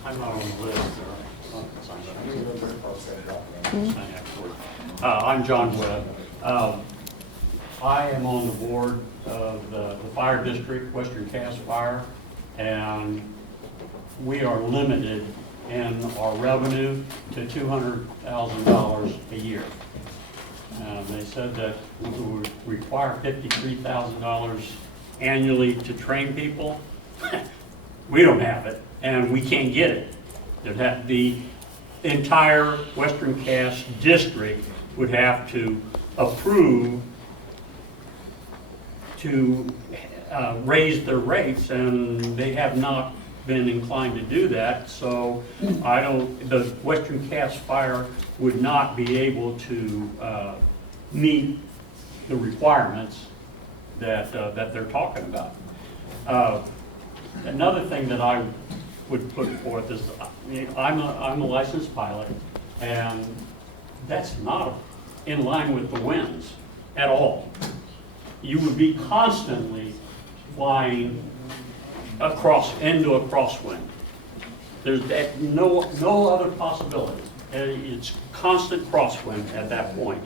I'm not on the list. I'm John Webb. I am on the board of the fire district, Western Cass Fire, and we are limited in our revenue to $200,000 a year. They said that we would require $53,000 annually to train people. We don't have it, and we can't get it. The entire Western Cass district would have to approve to raise their rates, and they have not been inclined to do that. So the Western Cass Fire would not be able to meet the requirements that they're talking about. Another thing that I would put forth is, I'm a licensed pilot, and that's not in line with the winds at all. You would be constantly flying into a crosswind. There's no other possibility. It's constant crosswind at that point.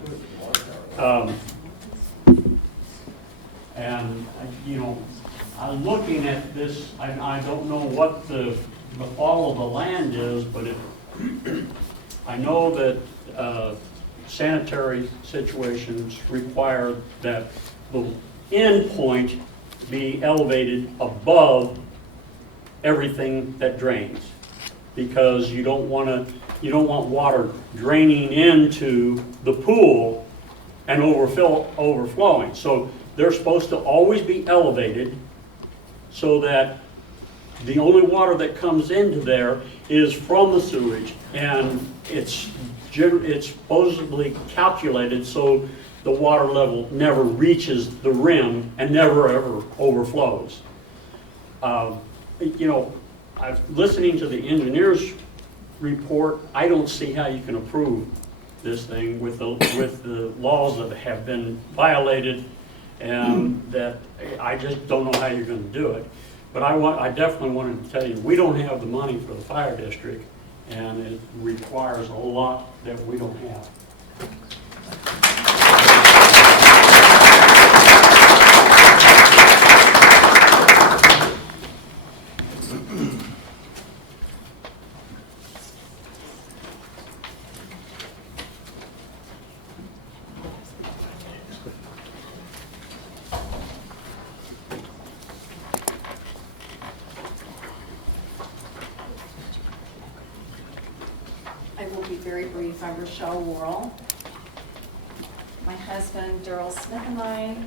And I'm looking at this. I don't know what the fall of the land is, but I know that sanitary situations require that the end point be elevated above everything that drains, because you don't want water draining into the pool and overflowing. So they're supposed to always be elevated so that the only water that comes into there is from the sewage, and it's supposedly calculated so the water level never reaches the rim and never ever overflows. You know, listening to the engineer's report, I don't see how you can approve this thing with the laws that have been violated, and that I just don't know how you're going to do it. But I definitely wanted to tell you, we don't have the money for the fire district, and it requires a lot that we don't have. I will be very brief. I'm Rochelle Worrell. My husband, Daryl Smith, and I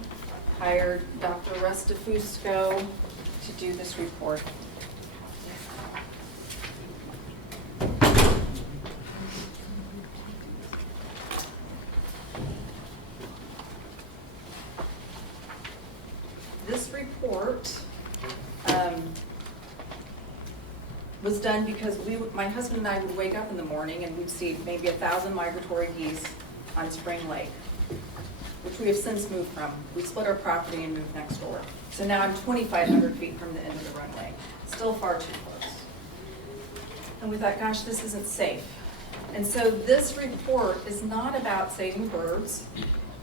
hired Dr. Restafusco to do this report. This report was done because my husband and I would wake up in the morning and we'd see maybe 1,000 migratory geese on Spring Lake, which we have since moved from. We split our property and moved next door. So now I'm 2,500 feet from the end of the runway. Still far too close. And we thought, gosh, this isn't safe. And so this report is not about saving birds.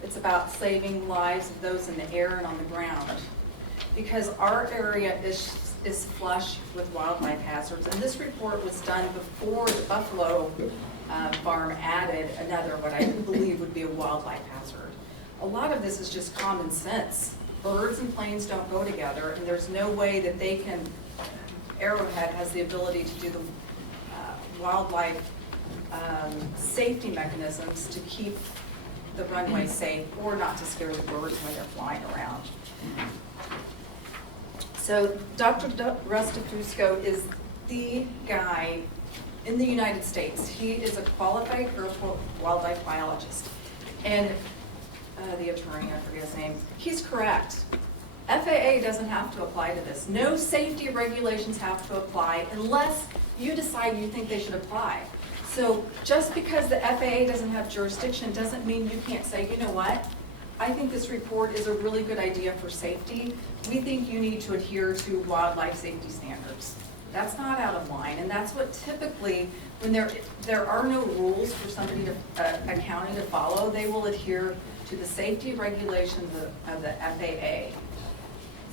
It's about saving lives of those in the air and on the ground. Because our area is flush with wildlife hazards. And this report was done before the buffalo farm added another, what I believe would be a wildlife hazard. A lot of this is just common sense. Birds and planes don't go together, and there's no way that they can, Arrowhead has the ability to do the wildlife safety mechanisms to keep the runway safe or not to scare the birds when they're flying around. So Dr. Restafusco is the guy in the United States. He is a qualified wildlife biologist. And the attorney, I forget his name, he's correct. FAA doesn't have to apply to this. No safety regulations have to apply unless you decide you think they should apply. So just because the FAA doesn't have jurisdiction doesn't mean you can't say, you know what? I think this report is a really good idea for safety. We think you need to adhere to wildlife safety standards. That's not out of line, and that's what typically, when there are no rules for somebody to, a county to follow, they will adhere to the safety regulations of the FAA.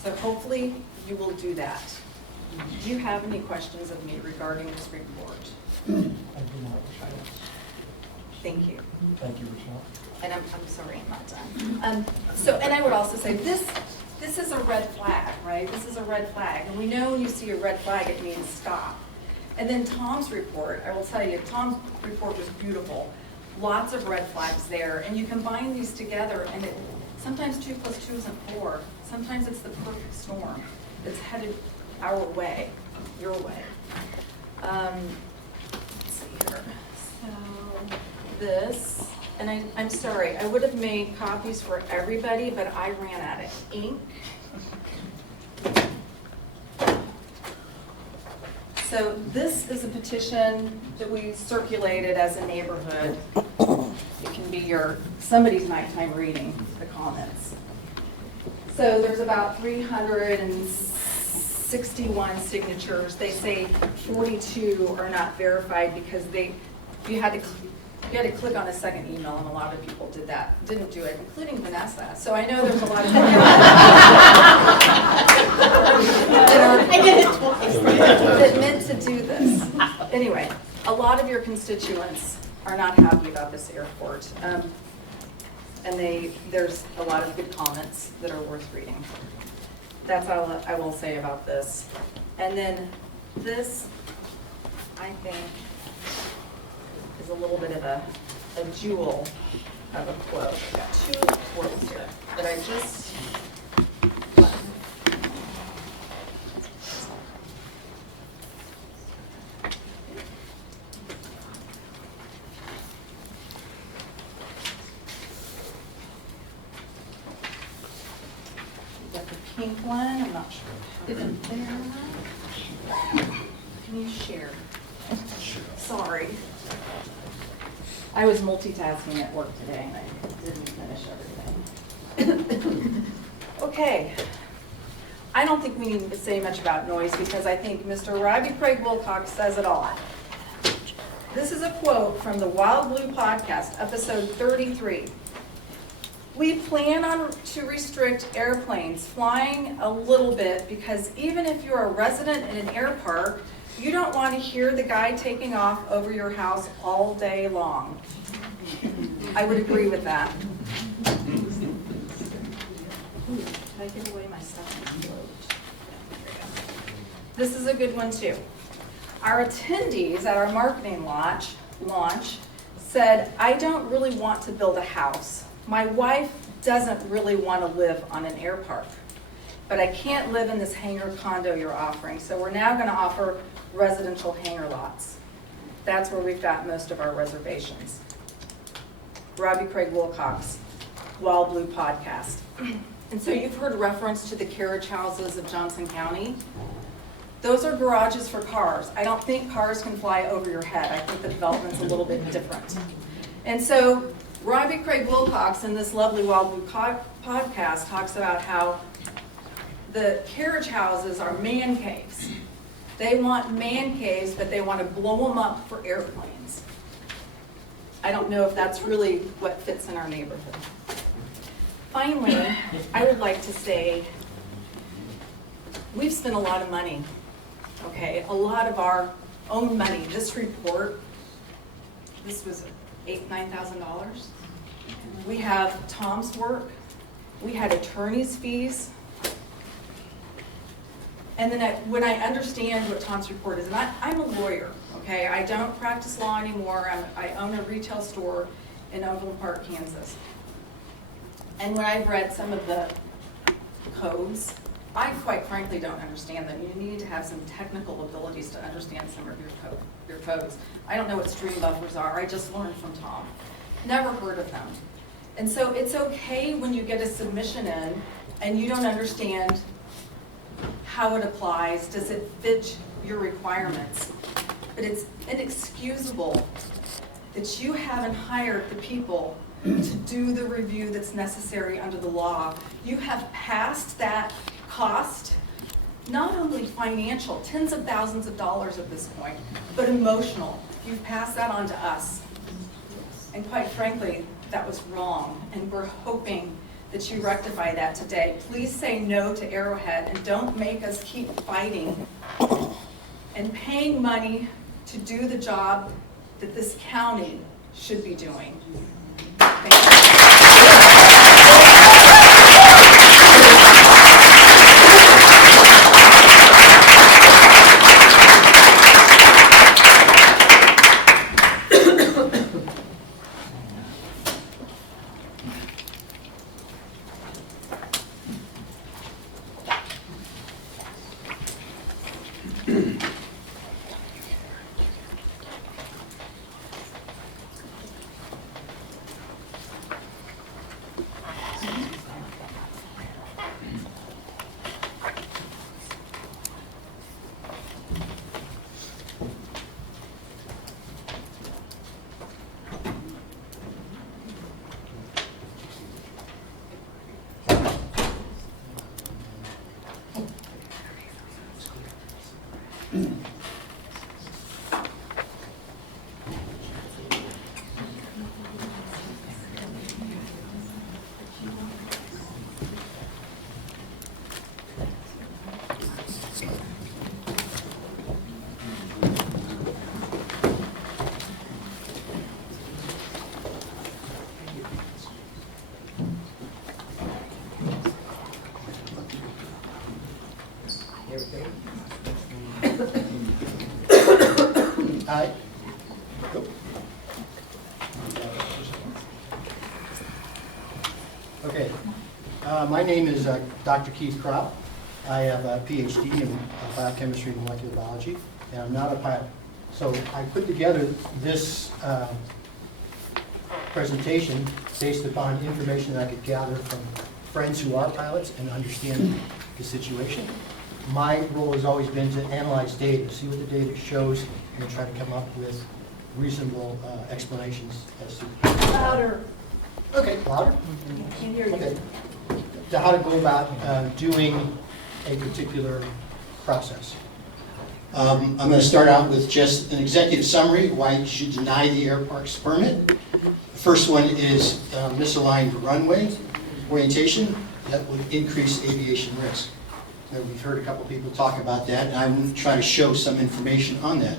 So hopefully you will do that. Do you have any questions of me regarding this report? I do not. Thank you. Thank you, Rochelle. And I'm sorry, I'm not done. And I would also say this is a red flag, right? This is a red flag. And we know when you see a red flag, it means stop. And then Tom's report, I will tell you, Tom's report was beautiful. Lots of red flags there. And you combine these together, and sometimes 2 + 2 isn't 4. Sometimes it's the perfect storm that's headed our way, your way. Let's see here. So this. And I'm sorry, I would have made copies for everybody, but I ran out of ink. So this is a petition that we circulated as a neighborhood. It can be somebody's nighttime reading, the comments. So there's about 361 signatures. They say 42 are not verified because you had to click on a second email, and a lot of people didn't do it, including Vanessa. So I know there's a lot of people that meant to do this. Anyway, a lot of your constituents are not happy about this airport. And there's a lot of good comments that are worth reading. That's all I will say about this. And then this, I think, is a little bit of a jewel of a quote. I've got 2 quotes here that I just Got the pink one, I'm not sure if it's there. Can you share? Sorry. I was multitasking at work today and I didn't finish everything. Okay. I don't think we need to say much about noise because I think Mr. Robbie Craig Wilcox says it all. This is a quote from the Wild Blue podcast, episode 33. We plan to restrict airplanes flying a little bit because even if you're a resident in an air park, you don't want to hear the guy taking off over your house all day long. I would agree with that. Did I give away my stuff? This is a good one too. Our attendees at our marketing launch said, I don't really want to build a house. My wife doesn't really want to live on an air park, but I can't live in this hangar condo you're offering, so we're now going to offer residential hangar lots. That's where we've got most of our reservations. Robbie Craig Wilcox, Wild Blue Podcast. And so you've heard reference to the carriage houses of Johnson County. Those are garages for cars. I don't think cars can fly over your head. I think the development's a little bit different. And so Robbie Craig Wilcox in this lovely Wild Blue podcast talks about how the carriage houses are man caves. They want man caves, but they want to blow them up for airplanes. I don't know if that's really what fits in our neighborhood. Finally, I would like to say we've spent a lot of money, okay? A lot of our own money. This report, this was $8,000, $9,000. We have Tom's work. We had attorney's fees. And then when I understand what Tom's report is, and I'm a lawyer, okay? I don't practice law anymore. I own a retail store in Overland Park, Kansas. And when I've read some of the codes, I quite frankly don't understand them. You need to have some technical abilities to understand some of your codes. I don't know what stream buffers are. I just learned from Tom. Never heard of them. And so it's okay when you get a submission in and you don't understand how it applies, does it fit your requirements? But it's inexcusable that you haven't hired the people to do the review that's necessary under the law. You have passed that cost, not only financial, tens of thousands of dollars at this point, but emotional. You've passed that on to us. And quite frankly, that was wrong, and we're hoping that you rectify that today. Please say no to Arrowhead and don't make us keep fighting and paying money to do the job that this county should be doing. Thank Hi. Okay. My name is Dr. Keith Kropp. I have a PhD in biochemistry and molecular biology, and I'm not a pilot. So I put together this presentation based upon information that I could gather from friends who are pilots and understand the situation. My role has always been to analyze data, see what the data shows, and try to come up with reasonable explanations as to. Louder. Okay, louder? Can't hear you. Okay. To how to go about doing a particular process. I'm going to start out with just an executive summary of why you should deny the air park's permit. The first one is misaligned runway orientation that would increase aviation risk. Now, we've heard a couple people talk about that, and I'm going to try to show some information on that.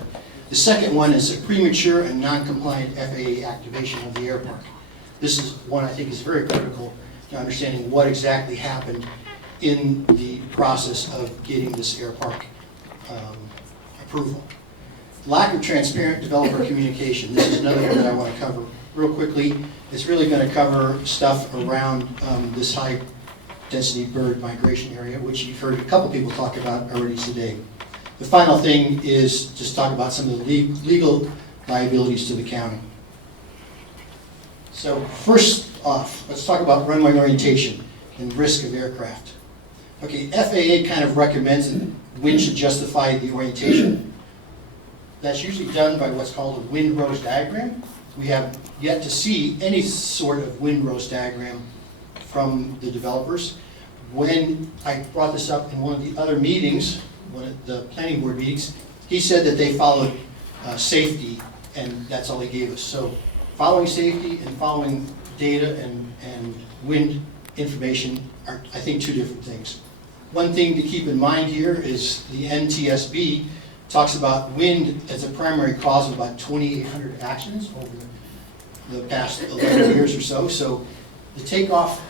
The second one is a premature and non-compliant FAA activation of the air park. This is one I think is very critical to understanding what exactly happened in the process of getting this air park approval. Lack of transparent developer communication. This is another one that I want to cover real quickly. It's really going to cover stuff around this high density bird migration area, which you've heard a couple people talk about already today. The final thing is just talk about some of the legal liabilities to the county. So first off, let's talk about runway orientation and risk of aircraft. Okay, FAA kind of recommends that wind should justify the orientation. That's usually done by what's called a wind-rose diagram. We have yet to see any sort of wind-rose diagram from the developers. When I brought this up in one of the other meetings, one of the planning board meetings, he said that they followed safety, and that's all he gave us. So following safety and following data and wind information are, I think, two different things. One thing to keep in mind here is the NTSB talks about wind as a primary cause of about 2,800 accidents over the past 11 years or so. So the takeoff,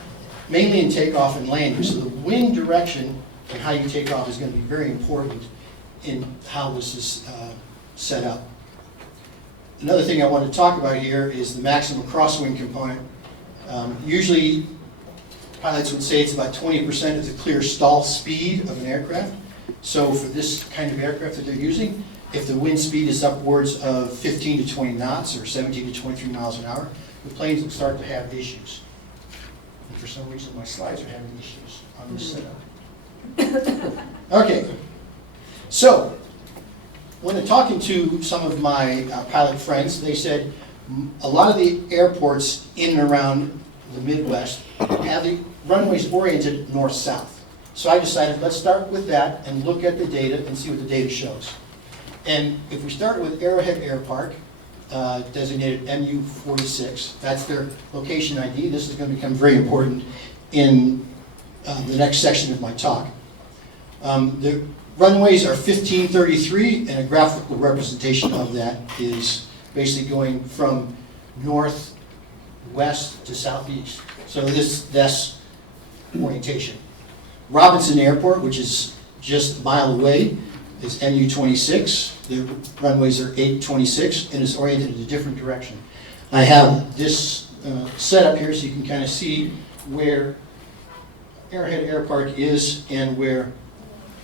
mainly in takeoff and landing, so the wind direction and how you take off is going to be very important in how this is set up. Another thing I want to talk about here is the maximum crosswind component. Usually pilots would say it's about 20% of the clear stall speed of an aircraft. So for this kind of aircraft that they're using, if the wind speed is upwards of 15 to 20 knots or 17 to 23 miles an hour, the planes will start to have issues. And for some reason, my slides are having issues on this setup. Okay, so when I'm talking to some of my pilot friends, they said a lot of the airports in and around the Midwest have the runways oriented north-south. So I decided, let's start with that and look at the data and see what the data shows. And if we start with Arrowhead Air Park, designated MU46, that's their location ID. This is going to become very important in the next section of my talk. The runways are 1533, and a graphical representation of that is basically going from northwest to southeast. So that's orientation. Robinson Airport, which is just a mile away, is MU26. The runways are 826 and is oriented in a different direction. I have this set up here so you can kind of see where Arrowhead Air Park is and where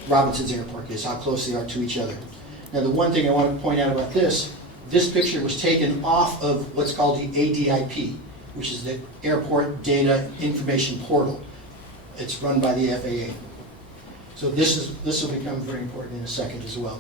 Robinson's Air Park is, how close they are to each other. Now the one thing I want to point out about this picture was taken off of what's called the ADIP, which is the Airport Data Information Portal. It's run by the FAA. So this will become very important in a second as well.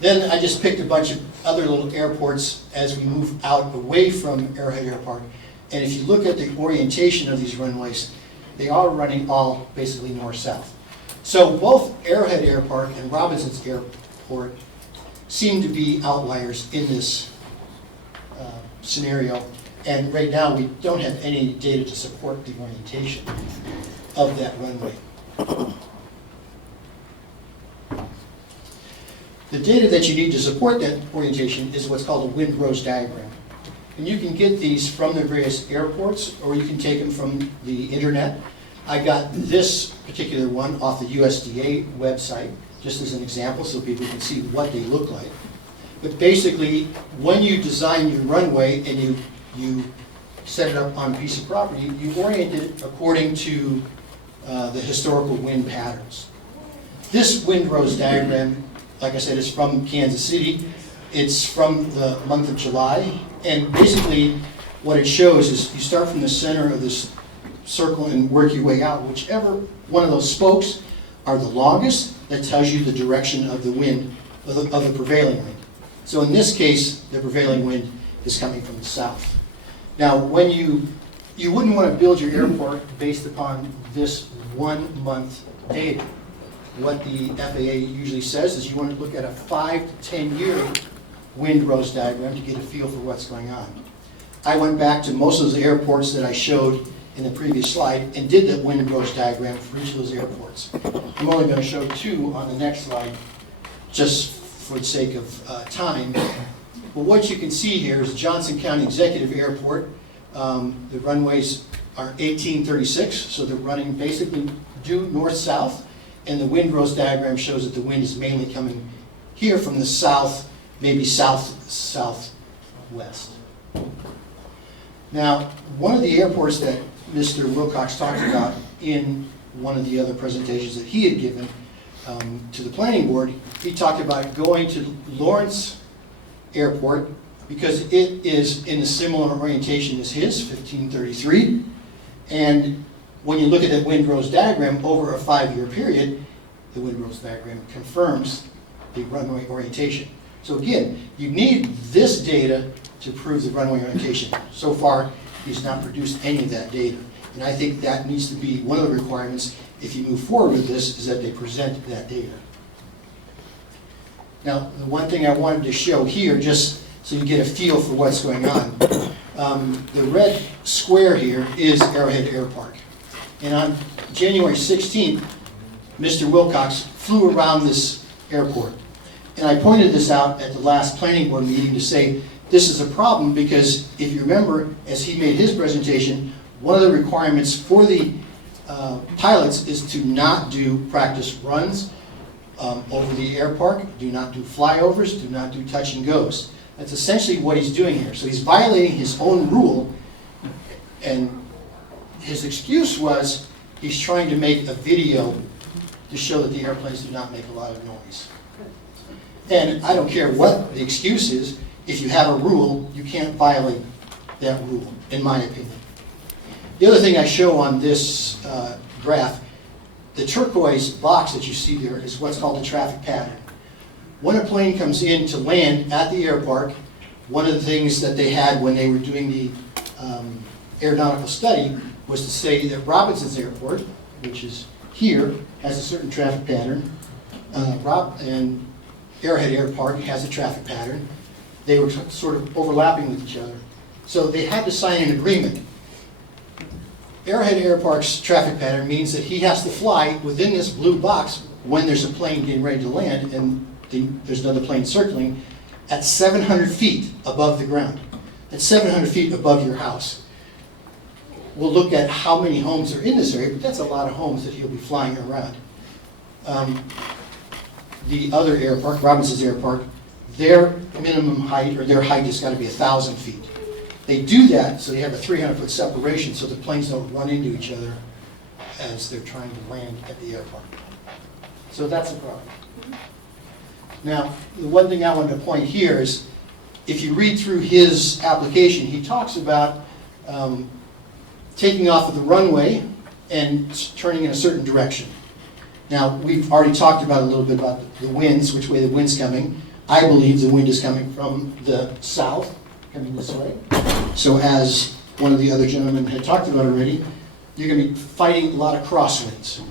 Then I just picked a bunch of other little airports as we move out away from Arrowhead Air Park. And if you look at the orientation of these runways, they are running all basically north-south. So both Arrowhead Air Park and Robinson's Airport seem to be outliers in this scenario. And right now, we don't have any data to support the orientation of that runway. The data that you need to support that orientation is what's called a wind-rose diagram. And you can get these from the various airports, or you can take them from the internet. I got this particular one off the USDA website, just as an example, so people can see what they look like. But basically, when you design your runway and you set it up on a piece of property, you orient it according to the historical wind patterns. This wind-rose diagram, like I said, is from Kansas City. It's from the month of July, and basically what it shows is you start from the center of this circle and work your way out. Whichever one of those spokes are the longest, that tells you the direction of the wind, of the prevailing wind. So in this case, the prevailing wind is coming from the south. Now, when you wouldn't want to build your airport based upon this 1 month data. What the FAA usually says is you want to look at a 5 to 10 year windrows diagram to get a feel for what's going on. I went back to most of those airports that I showed in the previous slide and did the windrows diagram for each of those airports. I'm only going to show 2 on the next slide, just for the sake of time. But what you can see here is Johnson County Executive Airport. The runways are 1836, so they're running basically due north-south, and the windrows diagram shows that the wind is mainly coming here from the south, maybe south-southwest. Now, one of the airports that Mr. Wilcox talked about in one of the other presentations that he had given to the planning board, he talked about going to Lawrence Airport because it is in a similar orientation as his, 1533. And when you look at that windrows diagram over a 5-year period, the windrows diagram confirms the runway orientation. So again, you need this data to prove the runway orientation. So far, he's not produced any of that data. And I think that needs to be one of the requirements if you move forward with this, is that they present that data. Now, the one thing I wanted to show here, just so you get a feel for what's going on, the red square here is Arrowhead Air Park. And on January 16th, Mr. Wilcox flew around this airport. And I pointed this out at the last planning board meeting to say, this is a problem because if you remember, as he made his presentation, one of the requirements for the pilots is to not do practice runs over the air park, do not do flyovers, do not do touch and goes. That's essentially what he's doing here. So he's violating his own rule, and his excuse was he's trying to make a video to show that the airplanes do not make a lot of noise. And I don't care what the excuse is, if you have a rule, you can't violate that rule, in my opinion. The other thing I show on this graph, the turquoise box that you see there is what's called the traffic pattern. When a plane comes in to land at the air park, one of the things that they had when they were doing the aeronautical study was to say that Robinson's Airport, which is here, has a certain traffic pattern, and Arrowhead Air Park has a traffic pattern. They were sort of overlapping with each other. So they had to sign an agreement. Arrowhead Air Park's traffic pattern means that he has to fly within this blue box when there's a plane getting ready to land and there's another plane circling at 700 feet above the ground. At 700 feet above your house. We'll look at how many homes are in this area, but that's a lot of homes that he'll be flying around. The other air park, Robinson's Air Park, their minimum height, or their height has got to be 1,000 feet. They do that so they have a 300-foot separation so the planes don't run into each other as they're trying to land at the air park. So that's a problem. Now, the one thing I wanted to point here is, if you read through his application, he talks about taking off of the runway and turning in a certain direction. Now, we've already talked about a little bit about the winds, which way the wind's coming. I believe the wind is coming from the south, coming this way. So as one of the other gentlemen had talked about already, you're going to be fighting a lot of crosswinds.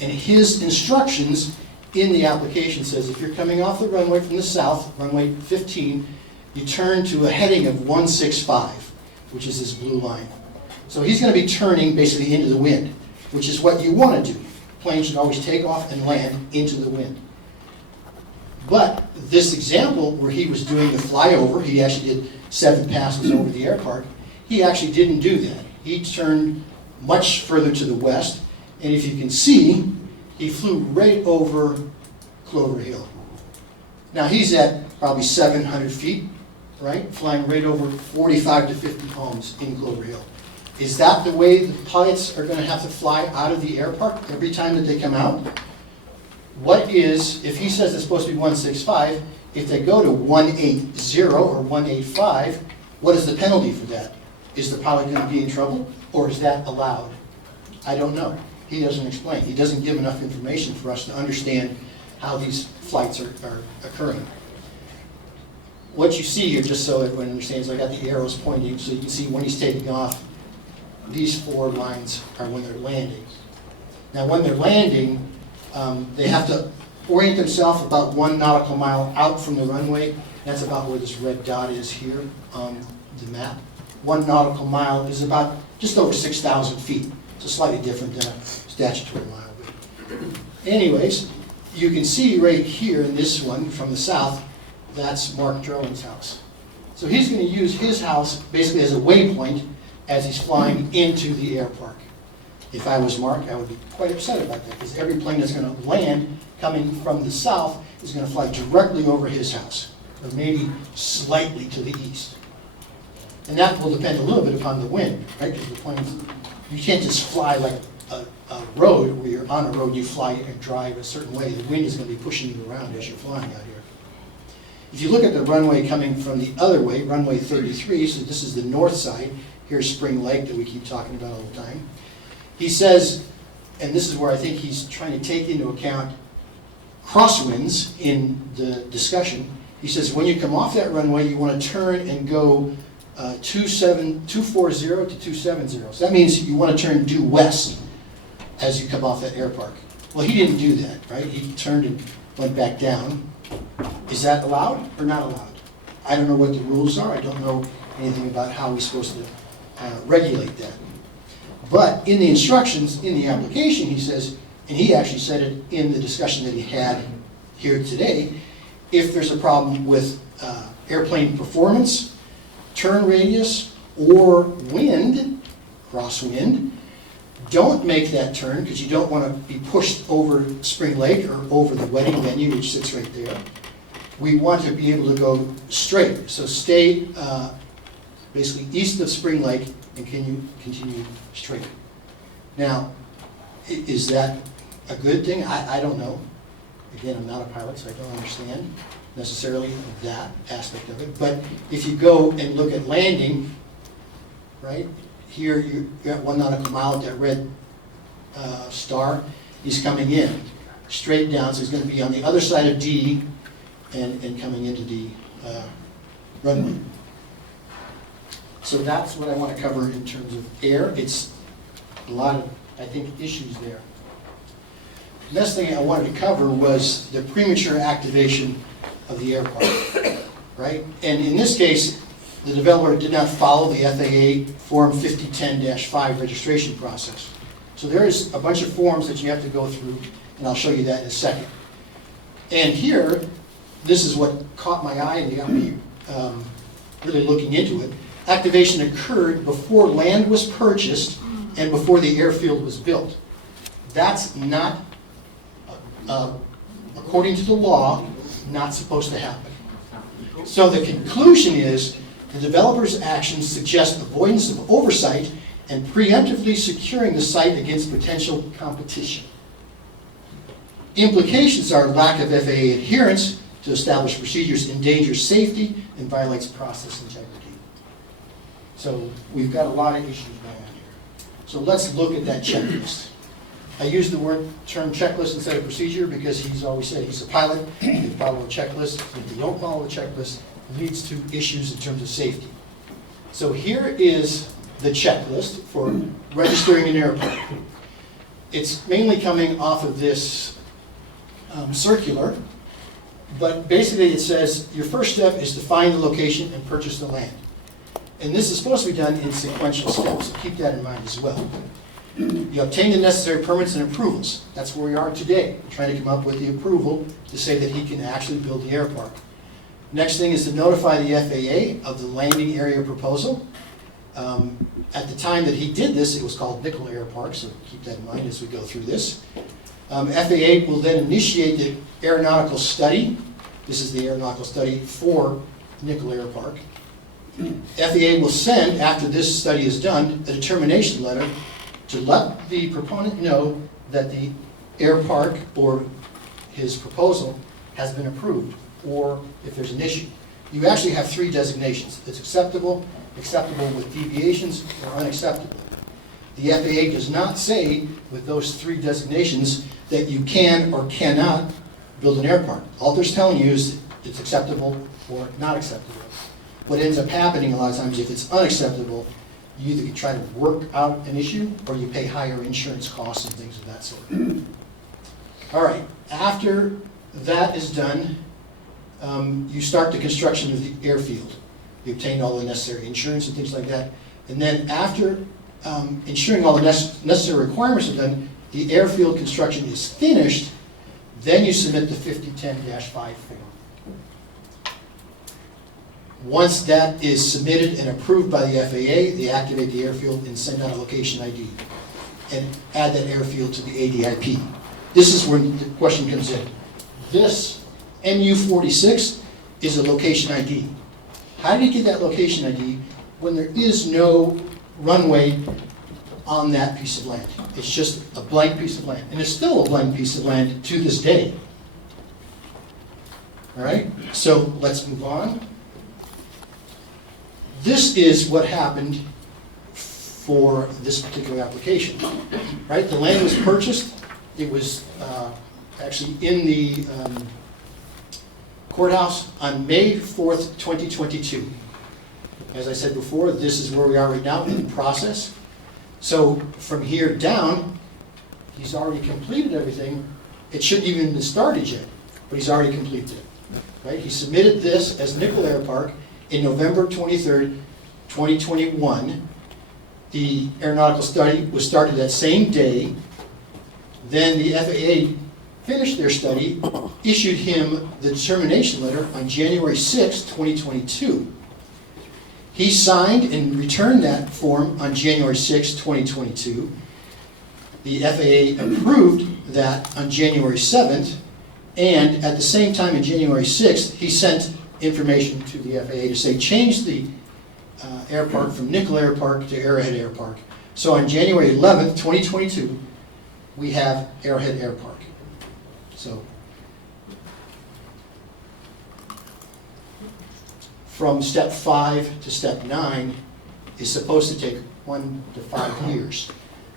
And his instructions in the application says if you're coming off the runway from the south, runway 15, you turn to a heading of 165, which is this blue line. So he's going to be turning basically into the wind, which is what you want to do. Planes should always take off and land into the wind. But this example where he was doing the flyover, he actually did 7 passes over the air park, he actually didn't do that. He turned much further to the west, and if you can see, he flew right over Clover Hill. Now he's at probably 700 feet, right? Flying right over 45 to 50 homes in Clover Hill. Is that the way the pilots are going to have to fly out of the air park every time that they come out? What is, if he says it's supposed to be 165, if they go to 180 or 185, what is the penalty for that? Is the pilot going to be in trouble, or is that allowed? I don't know. He doesn't explain. He doesn't give enough information for us to understand how these flights are occurring. What you see here, just so everyone understands, I got the arrows pointing, so you can see when he's taking off, these 4 lines are when they're landing. Now, when they're landing, they have to orient themselves about 1 nautical mile out from the runway. That's about where this red dot is here on the map. 1 nautical mile is about just over 6,000 feet. So slightly different than a statutory mile. Anyways, you can see right here in this one from the south, that's Mark Drowan's house. So he's going to use his house basically as a waypoint as he's flying into the air park. If I was Mark, I would be quite upset about that, because every plane that's going to land coming from the south is going to fly directly over his house, or maybe slightly to the east. And that will depend a little bit upon the wind, right? Because the planes, you can't just fly like a road where you're on a road, you fly and drive a certain way. The wind is going to be pushing you around as you're flying out here. If you look at the runway coming from the other way, runway 33, so this is the north side, here's Spring Lake that we keep talking about all the time. He says, and this is where I think he's trying to take into account crosswinds in the discussion. He says when you come off that runway, you want to turn and go 240 to 270. So that means you want to turn due west as you come off that air park. Well, he didn't do that, right? He turned and went back down. Is that allowed or not allowed? I don't know what the rules are. I don't know anything about how we're supposed to regulate that. But in the instructions, in the application, he says, and he actually said it in the discussion that he had here today, if there's a problem with airplane performance, turn radius, or wind, crosswind, don't make that turn because you don't want to be pushed over Spring Lake or over the wedding venue, which sits right there. We want to be able to go straight. So stay basically east of Spring Lake and continue straight. Now, is that a good thing? I don't know. Again, I'm not a pilot, so I don't understand necessarily that aspect of it. But if you go and look at landing, right, here you're at 1 nautical mile at that red star. He's coming in straight down, so he's going to be on the other side of D and coming into the runway. So that's what I want to cover in terms of air. It's a lot of, I think, issues there. The next thing I wanted to cover was the premature activation of the air park, right? And in this case, the developer did not follow the FAA Form 5010-5 registration process. So there is a bunch of forms that you have to go through, and I'll show you that in a second. And here, this is what caught my eye and got me really looking into it. Activation occurred before land was purchased and before the airfield was built. That's not, according to the law, not supposed to happen. So the conclusion is the developer's actions suggest avoidance of oversight and preemptively securing the site against potential competition. Implications are lack of FAA adherence to established procedures endangers safety and violates process integrity. So we've got a lot of issues going on here. So let's look at that checklist. I use the term checklist instead of procedure because he's always said he's a pilot, you follow a checklist. If you don't follow a checklist, it leads to issues in terms of safety. So here is the checklist for registering an airport. It's mainly coming off of this circular, but basically it says your first step is to find the location and purchase the land. And this is supposed to be done in sequential steps, so keep that in mind as well. You obtain the necessary permits and approvals. That's where we are today, trying to come up with the approval to say that he can actually build the air park. Next thing is to notify the FAA of the landing area proposal. At the time that he did this, it was called Nickel Air Park, so keep that in mind as we go through this. FAA will then initiate the aeronautical study. This is the aeronautical study for Nickel Air Park. FAA will send, after this study is done, a determination letter to let the proponent know that the air park or his proposal has been approved, or if there's an issue. You actually have 3 designations. It's acceptable, acceptable with deviations, or unacceptable. The FAA does not say with those 3 designations that you can or cannot build an airport. All they're telling you is it's acceptable or not acceptable. What ends up happening a lot of times, if it's unacceptable, you either try to work out an issue or you pay higher insurance costs and things of that sort. All right, after that is done, you start the construction of the airfield. You obtain all the necessary insurance and things like that. And then after ensuring all the necessary requirements are done, the airfield construction is finished, then you submit the 5010-5 form. Once that is submitted and approved by the FAA, they activate the airfield and send out a location ID and add that airfield to the ADIP. This is where the question comes in. This MU-46 is a location ID. How do you get that location ID when there is no runway on that piece of land? It's just a blank piece of land, and it's still a blank piece of land to this day. All right, so let's move on. This is what happened for this particular application, right? The land was purchased. It was actually in the courthouse on May 4th, 2022. As I said before, this is where we are right now in the process. So from here down, he's already completed everything. It shouldn't even have started yet, but he's already completed it, right? He submitted this as Nickel Air Park in November 23rd, 2021. The aeronautical study was started that same day. Then the FAA finished their study, issued him the determination letter on January 6, 2022. He signed and returned that form on January 6, 2022. The FAA approved that on January 7th, and at the same time on January 6th, he sent information to the FAA to say change the air park from Nickel Air Park to Arrowhead Air Park. So on January 11th, 2022, we have Arrowhead Air Park. So from step 5 to step 9 is supposed to take 1 to 5 years.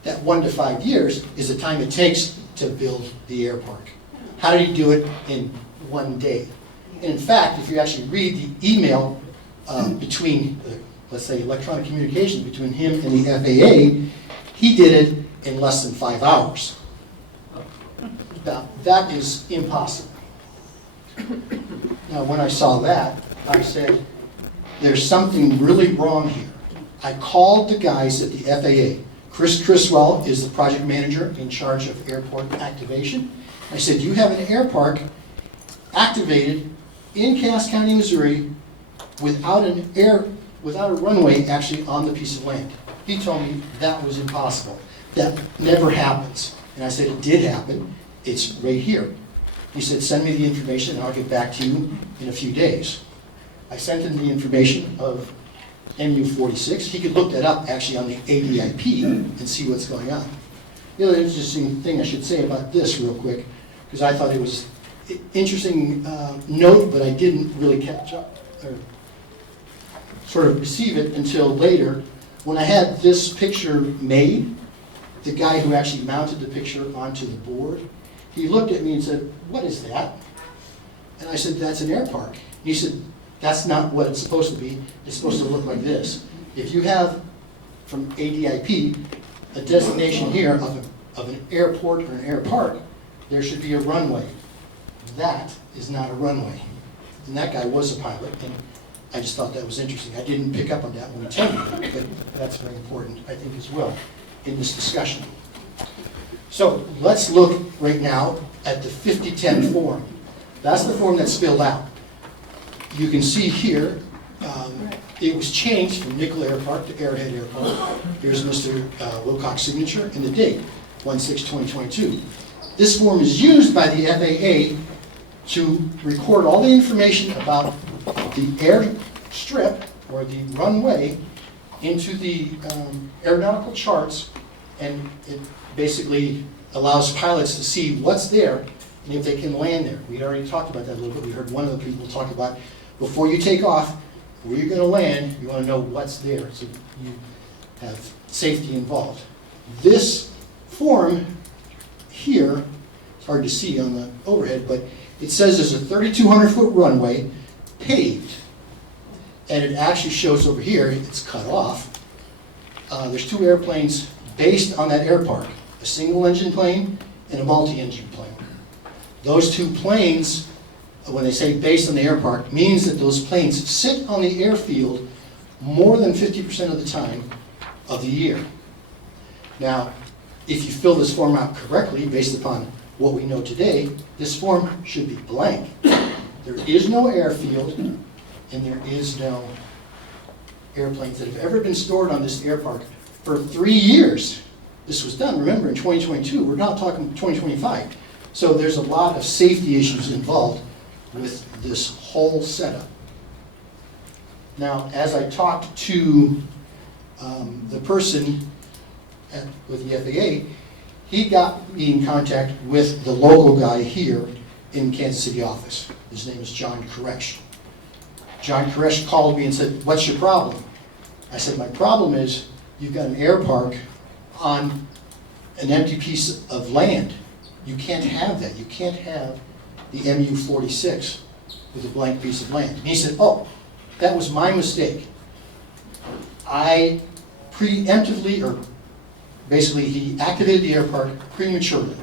That 1 to 5 years is the time it takes to build the air park. How did he do it in 1 day? And in fact, if you actually read the email between, let's say, electronic communication between him and the FAA, he did it in less than 5 hours. Now, that is impossible. Now, when I saw that, I said, there's something really wrong here. I called the guys at the FAA. Chris Criswell is the project manager in charge of airport activation. I said, you have an air park activated in Cass County, Missouri, without a runway actually on the piece of land. He told me that was impossible. That never happens. And I said, it did happen. It's right here. He said, send me the information and I'll get back to you in a few days. I sent him the information of MU-46. He could look that up actually on the ADIP and see what's going on. The other interesting thing I should say about this real quick, because I thought it was an interesting note, but I didn't really catch up or sort of receive it until later. When I had this picture made, the guy who actually mounted the picture onto the board, he looked at me and said, what is that? And I said, that's an air park. And he said, that's not what it's supposed to be. It's supposed to look like this. If you have, from ADIP, a designation here of an airport or an air park, there should be a runway. That is not a runway. And that guy was a pilot, and I just thought that was interesting. I didn't pick up on that when he told me that, but that's very important, I think, as well, in this discussion. So let's look right now at the 5010 form. That's the form that's filled out. You can see here, it was changed from Nickel Air Park to Arrowhead Air Park. Here's Mr. Wilcox's signature and the date, 1/6/2022. This form is used by the FAA to record all the information about the airstrip or the runway into the aeronautical charts, and it basically allows pilots to see what's there and if they can land there. We already talked about that a little bit. We heard one of the people talk about before you take off, where you're going to land, you want to know what's there so you have safety involved. This form here, it's hard to see on the overhead, but it says there's a 3,200-foot runway paved. And it actually shows over here, it's cut off. There's 2 airplanes based on that air park, a single-engine plane and a multi-engine plane. Those 2 planes, when they say based on the air park, means that those planes sit on the airfield more than 50% of the time of the year. Now, if you fill this form out correctly, based upon what we know today, this form should be blank. There is no airfield, and there is no airplanes that have ever been stored on this air park for 3 years. This was done, remember, in 2022. We're not talking 2025. So there's a lot of safety issues involved with this whole setup. Now, as I talked to the person with the FAA, he got me in contact with the local guy here in Kansas City office. His name is John Koresh. John Koresh called me and said, "What's your problem?" I said, "My problem is you've got an air park on an empty piece of land. You can't have that. You can't have the MU-46 with a blank piece of land." And he said, "Oh, that was my mistake. I preemptively, or basically he activated the air park prematurely."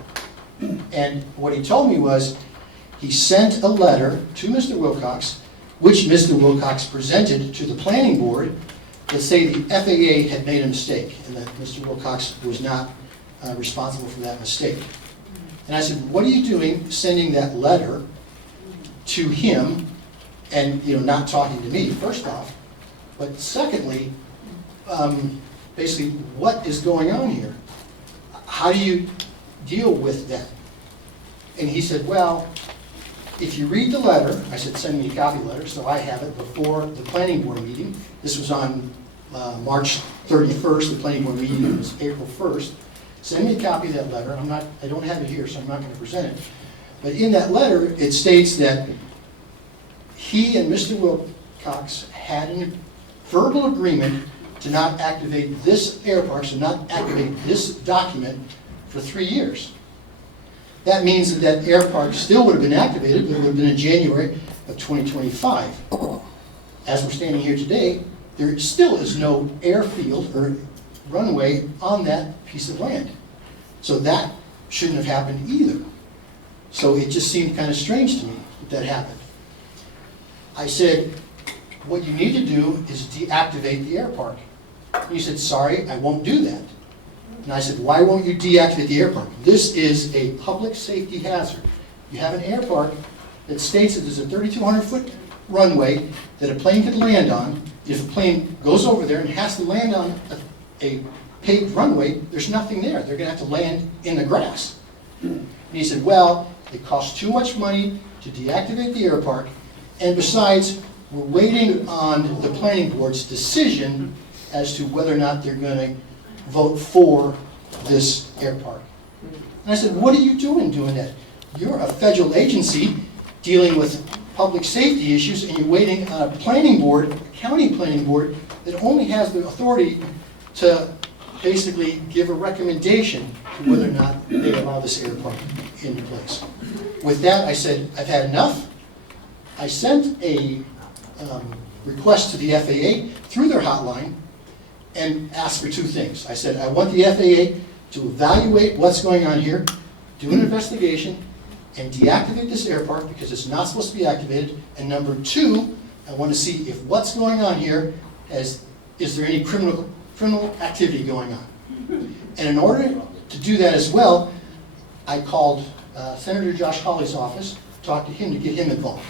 And what he told me was he sent a letter to Mr. Wilcox, which Mr. Wilcox presented to the planning board, that say the FAA had made a mistake and that Mr. Wilcox was not responsible for that mistake. And I said, "What are you doing sending that letter to him and not talking to me, first off? But secondly, basically, what is going on here? How do you deal with that?" And he said, "Well, if you read the letter," I said, "Send me a copy of the letter so I have it before the planning board meeting." This was on March 31st. The planning board meeting was April 1st. "Send me a copy of that letter." I don't have it here, so I'm not going to present it. But in that letter, it states that he and Mr. Wilcox had a verbal agreement to not activate this air park, to not activate this document for 3 years. That means that that air park still would have been activated, but it would have been in January of 2025. As we're standing here today, there still is no airfield or runway on that piece of land. So that shouldn't have happened either. So it just seemed kind of strange to me that happened. I said, "What you need to do is deactivate the air park." And he said, "Sorry, I won't do that." And I said, "Why won't you deactivate the air park? This is a public safety hazard. You have an air park that states that there's a 3,200-foot runway that a plane could land on. If a plane goes over there and has to land on a paved runway, there's nothing there. They're going to have to land in the grass." And he said, "Well, it costs too much money to deactivate the air park, and besides, we're waiting on the planning board's decision as to whether or not they're going to vote for this air park." And I said, "What are you doing that? You're a federal agency dealing with public safety issues, and you're waiting on a planning board, a county planning board, that only has the authority to basically give a recommendation to whether or not they allow this air park into place." With that, I said, "I've had enough." I sent a request to the FAA through their hotline and asked for 2 things. I said, "I want the FAA to evaluate what's going on here, do an investigation, and deactivate this air park because it's not supposed to be activated. And number 2, I want to see if what's going on here is there any criminal activity going on." And in order to do that as well, I called Senator Josh Hawley's office, talked to him to get him involved.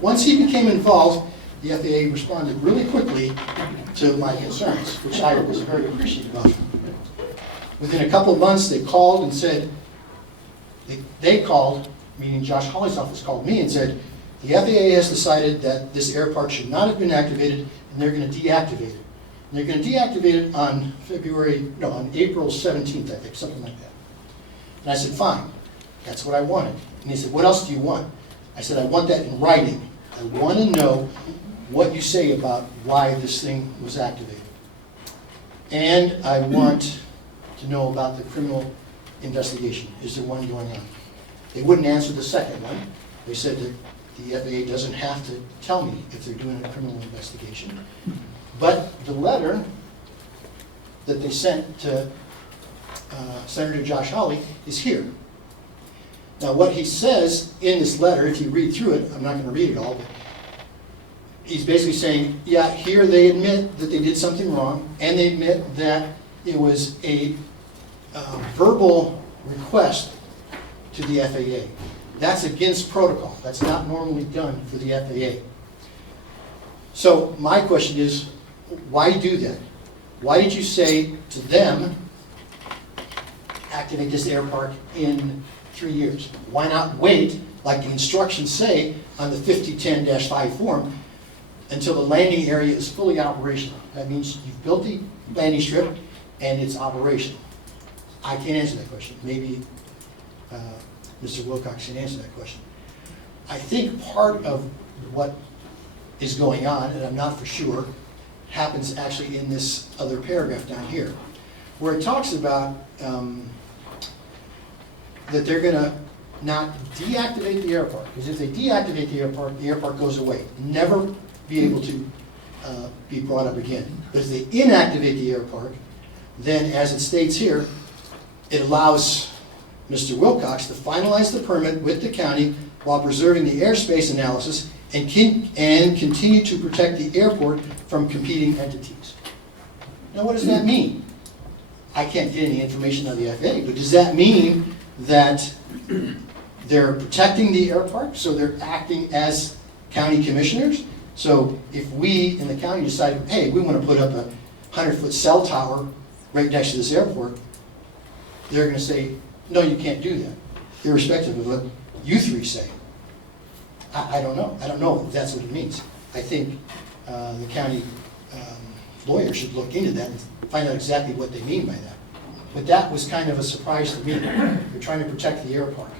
Once he became involved, the FAA responded really quickly to my concerns, which I was very appreciative of. Within a couple of months, they called and said, they called, meaning Josh Hawley's office called me and said, "The FAA has decided that this air park should not have been activated, and they're going to deactivate it. And they're going to deactivate it on April 17th, I think, something like that." And I said, "Fine, that's what I wanted." And he said, "What else do you want?" I said, "I want that in writing. I want to know what you say about why this thing was activated. And I want to to know about the criminal investigation? Is there one going on? They wouldn't answer the second one. They said that the FAA doesn't have to tell me if they're doing a criminal investigation. But the letter that they sent to Senator Josh Hawley is here. Now, what he says in this letter, if you read through it, I'm not going to read it all, but he's basically saying, yeah, here they admit that they did something wrong, and they admit that it was a verbal request to the FAA. That's against protocol. That's not normally done for the FAA. So my question is, why do that? Why did you say to them, activate this air park in 3 years? Why not wait, like the instructions say on the 5010-5 form, until the landing area is fully operational? That means you've built the landing strip and it's operational. I can't answer that question. Maybe Mr. Wilcox can answer that question. I think part of what is going on, and I'm not for sure, happens actually in this other paragraph down here, where it talks about that they're going to not deactivate the air park, because if they deactivate the air park goes away, never be able to be brought up again. But if they inactivate the air park, then as it states here, it allows Mr. Wilcox to finalize the permit with the county while preserving the airspace analysis and continue to protect the airport from competing entities. Now, what does that mean? I can't get any information on the FAA, but does that mean that they're protecting the air park, so they're acting as county commissioners? So if we in the county decide, hey, we want to put up a 100-foot cell tower right next to this airport, they're going to say, no, you can't do that, irrespective of what you three say. I don't know. I don't know if that's what it means. I think the county lawyer should look into that and find out exactly what they mean by that. But that was kind of a surprise to me. They're trying to protect the air park.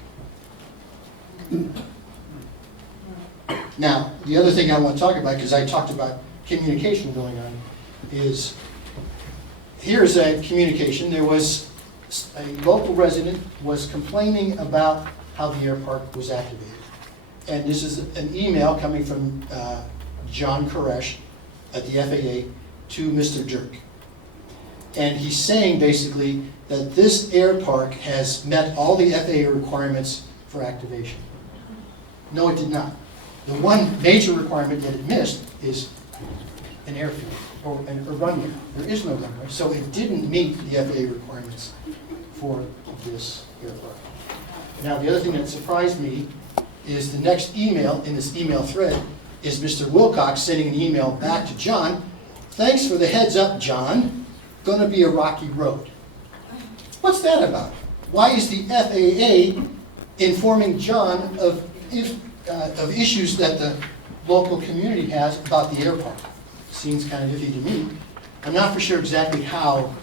Now, the other thing I want to talk about, because I talked about communication going on, is here's a communication. There was a local resident was complaining about how the air park was activated. And this is an email coming from John Koresh at the FAA to Mr. Dirk. And he's saying basically that this air park has met all the FAA requirements for activation. No, it did not. The one major requirement that it missed is an airfield or a runway. There is no runway, so it didn't meet the FAA requirements for this air park. Now, the other thing that surprised me is the next email in this email thread is Mr. Wilcox sending an email back to John. Thanks for the heads up, John. Gonna be a rocky road. What's that about? Why is the FAA informing John of issues that the local community has about the air park? Seems kind of iffy to me. I'm not for sure exactly how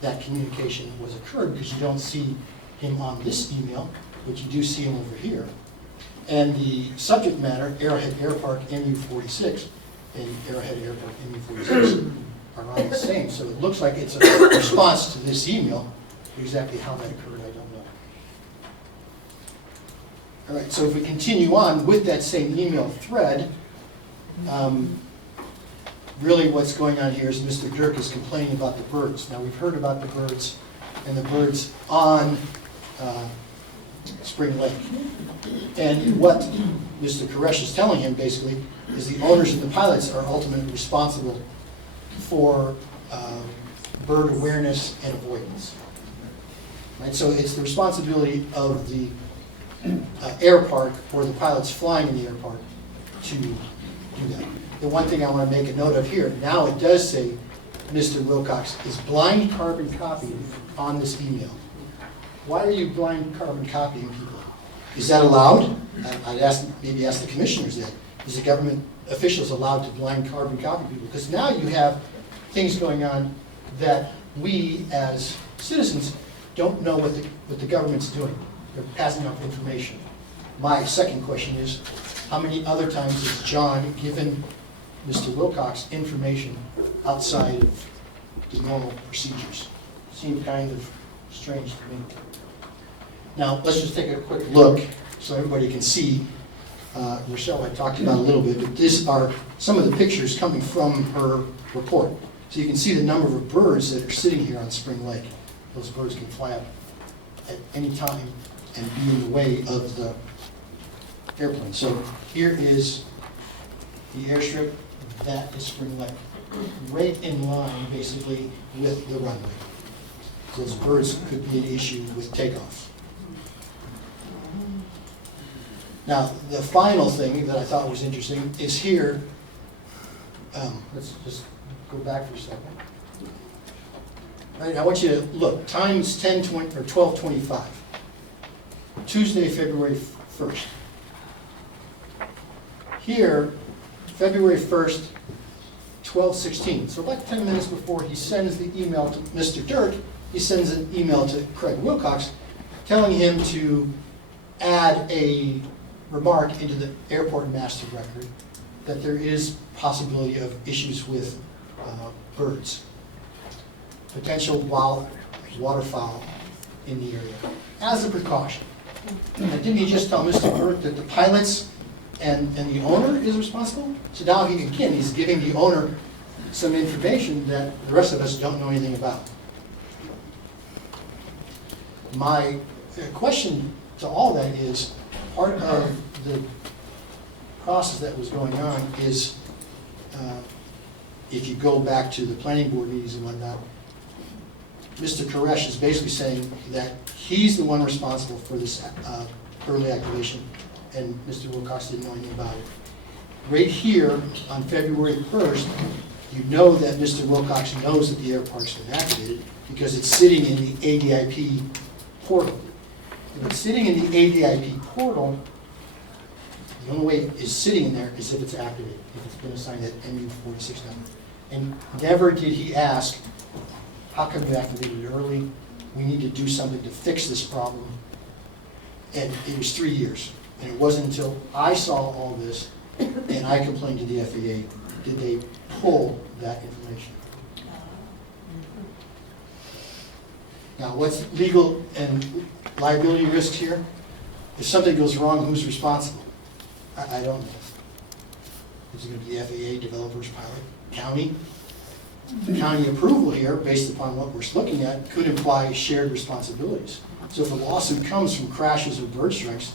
that communication was occurred, because you don't see him on this email, but you do see him over here. And the subject matter, Arrowhead Air Park MU46 and Arrowhead Air Park MU46 are on the same. So it looks like it's a response to this email. Exactly how that occurred, I don't know. All right, so if we continue on with that same email thread, really what's going on here is Mr. Dirk is complaining about the birds. Now, we've heard about the birds and the birds on Spring Lake. And what Mr. Koresh is telling him, basically, is the owners and the pilots are ultimately responsible for bird awareness and avoidance. Right? So it's the responsibility of the air park or the pilots flying in the air park to do that. The one thing I want to make a note of here, now it does say Mr. Wilcox is blind carbon copying on this email. Why are you blind carbon copying people? Is that allowed? I'd maybe ask the commissioners that. Is the government officials allowed to blind carbon copy people? Because now you have things going on that we as citizens don't know what the government's doing. They're passing off information. My second question is, how many other times has John given Mr. Wilcox information outside of the normal procedures? seemed kind of strange to me. Now, let's just take a quick look so everybody can see. Rochelle, I talked about a little bit, but these are some of the pictures coming from her report. So you can see the number of birds that are sitting here on Spring Lake. Those birds can fly up at any time and be in the way of the airplane. So here is the airstrip, that is Spring Lake. Right in line, basically, with the runway. Those birds could be an issue with takeoff. Now, the final thing that I thought was interesting is here, let's just go back for a second. All right, I want you to look, time's 10:20 or 12:25. Tuesday, February 1st. Here, February 1st, 12:16. So about 10 minutes before he sends the email to Mr. Dirk, he sends an email to Craig Wilcox telling him to add a remark into the airport master record that there is possibility of issues with birds, potential wild waterfowl in the area, as a precaution. And didn't he just tell Mr. Burke that the pilots and the owner is responsible? So now he's giving the owner some information that the rest of us don't know anything about. My question to all that is, part of the process that was going on is, if you go back to the planning board meetings and whatnot, Mr. Koresh is basically saying that he's the one responsible for this early activation, and Mr. Wilcox didn't know anything about it. Right here, on February 1st, you know that Mr. Wilcox knows that the air park's been activated because it's sitting in the ADIP portal. If it's sitting in the ADIP portal, the only way it's sitting in there is if it's activated, if it's been assigned that MU46 number. And never did he ask, how come you activated it early? We need to do something to fix this problem. And it was 3 years. And it wasn't until I saw all this and I complained to the FAA did they pull that information. Now, what's legal and liability risks here? If something goes wrong, who's responsible? I don't know. Is it going to be FAA, developers, pilot, county? The county approval here, based upon what we're looking at, could imply shared responsibilities. So if a lawsuit comes from crashes or bird strikes,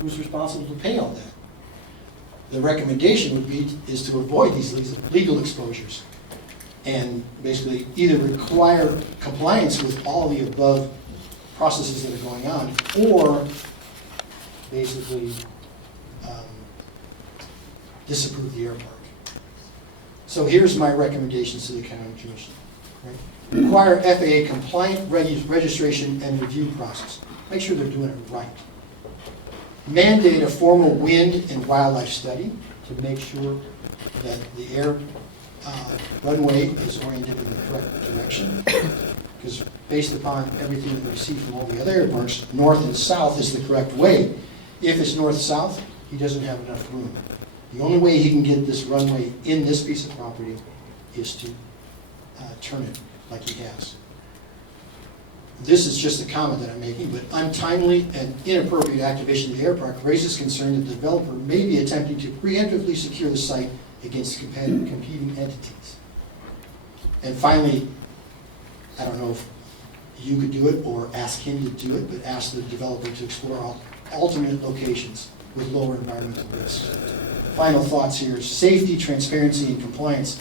who's responsible to pay all that? The recommendation would be is to avoid these legal exposures and basically either require compliance with all the above processes that are going on, or basically disapprove the air park. So here's my recommendations to the county commission. Right? Require FAA compliant registration and review process. Make sure they're doing it right. Mandate a formal wind and wildlife study to make sure that the air runway is oriented in the correct direction. Because based upon everything that we see from all the other airports, north and south is the correct way. If it's north-south, he doesn't have enough room. The only way he can get this runway in this piece of property is to turn it like he has. This is just a comment that I'm making, but untimely and inappropriate activation of the air park raises concern that the developer may be attempting to preemptively secure the site against competing entities. And finally, I don't know if you could do it or ask him to do it, but ask the developer to explore alternate locations with lower environmental risks. Final thoughts here: safety, transparency, and compliance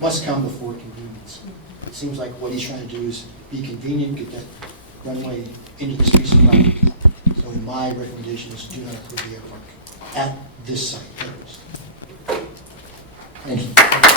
must come before convenience. It seems like what he's trying to do is be convenient, get that runway into this piece of property. So my recommendation is do not approve the air park at this site. Thank you.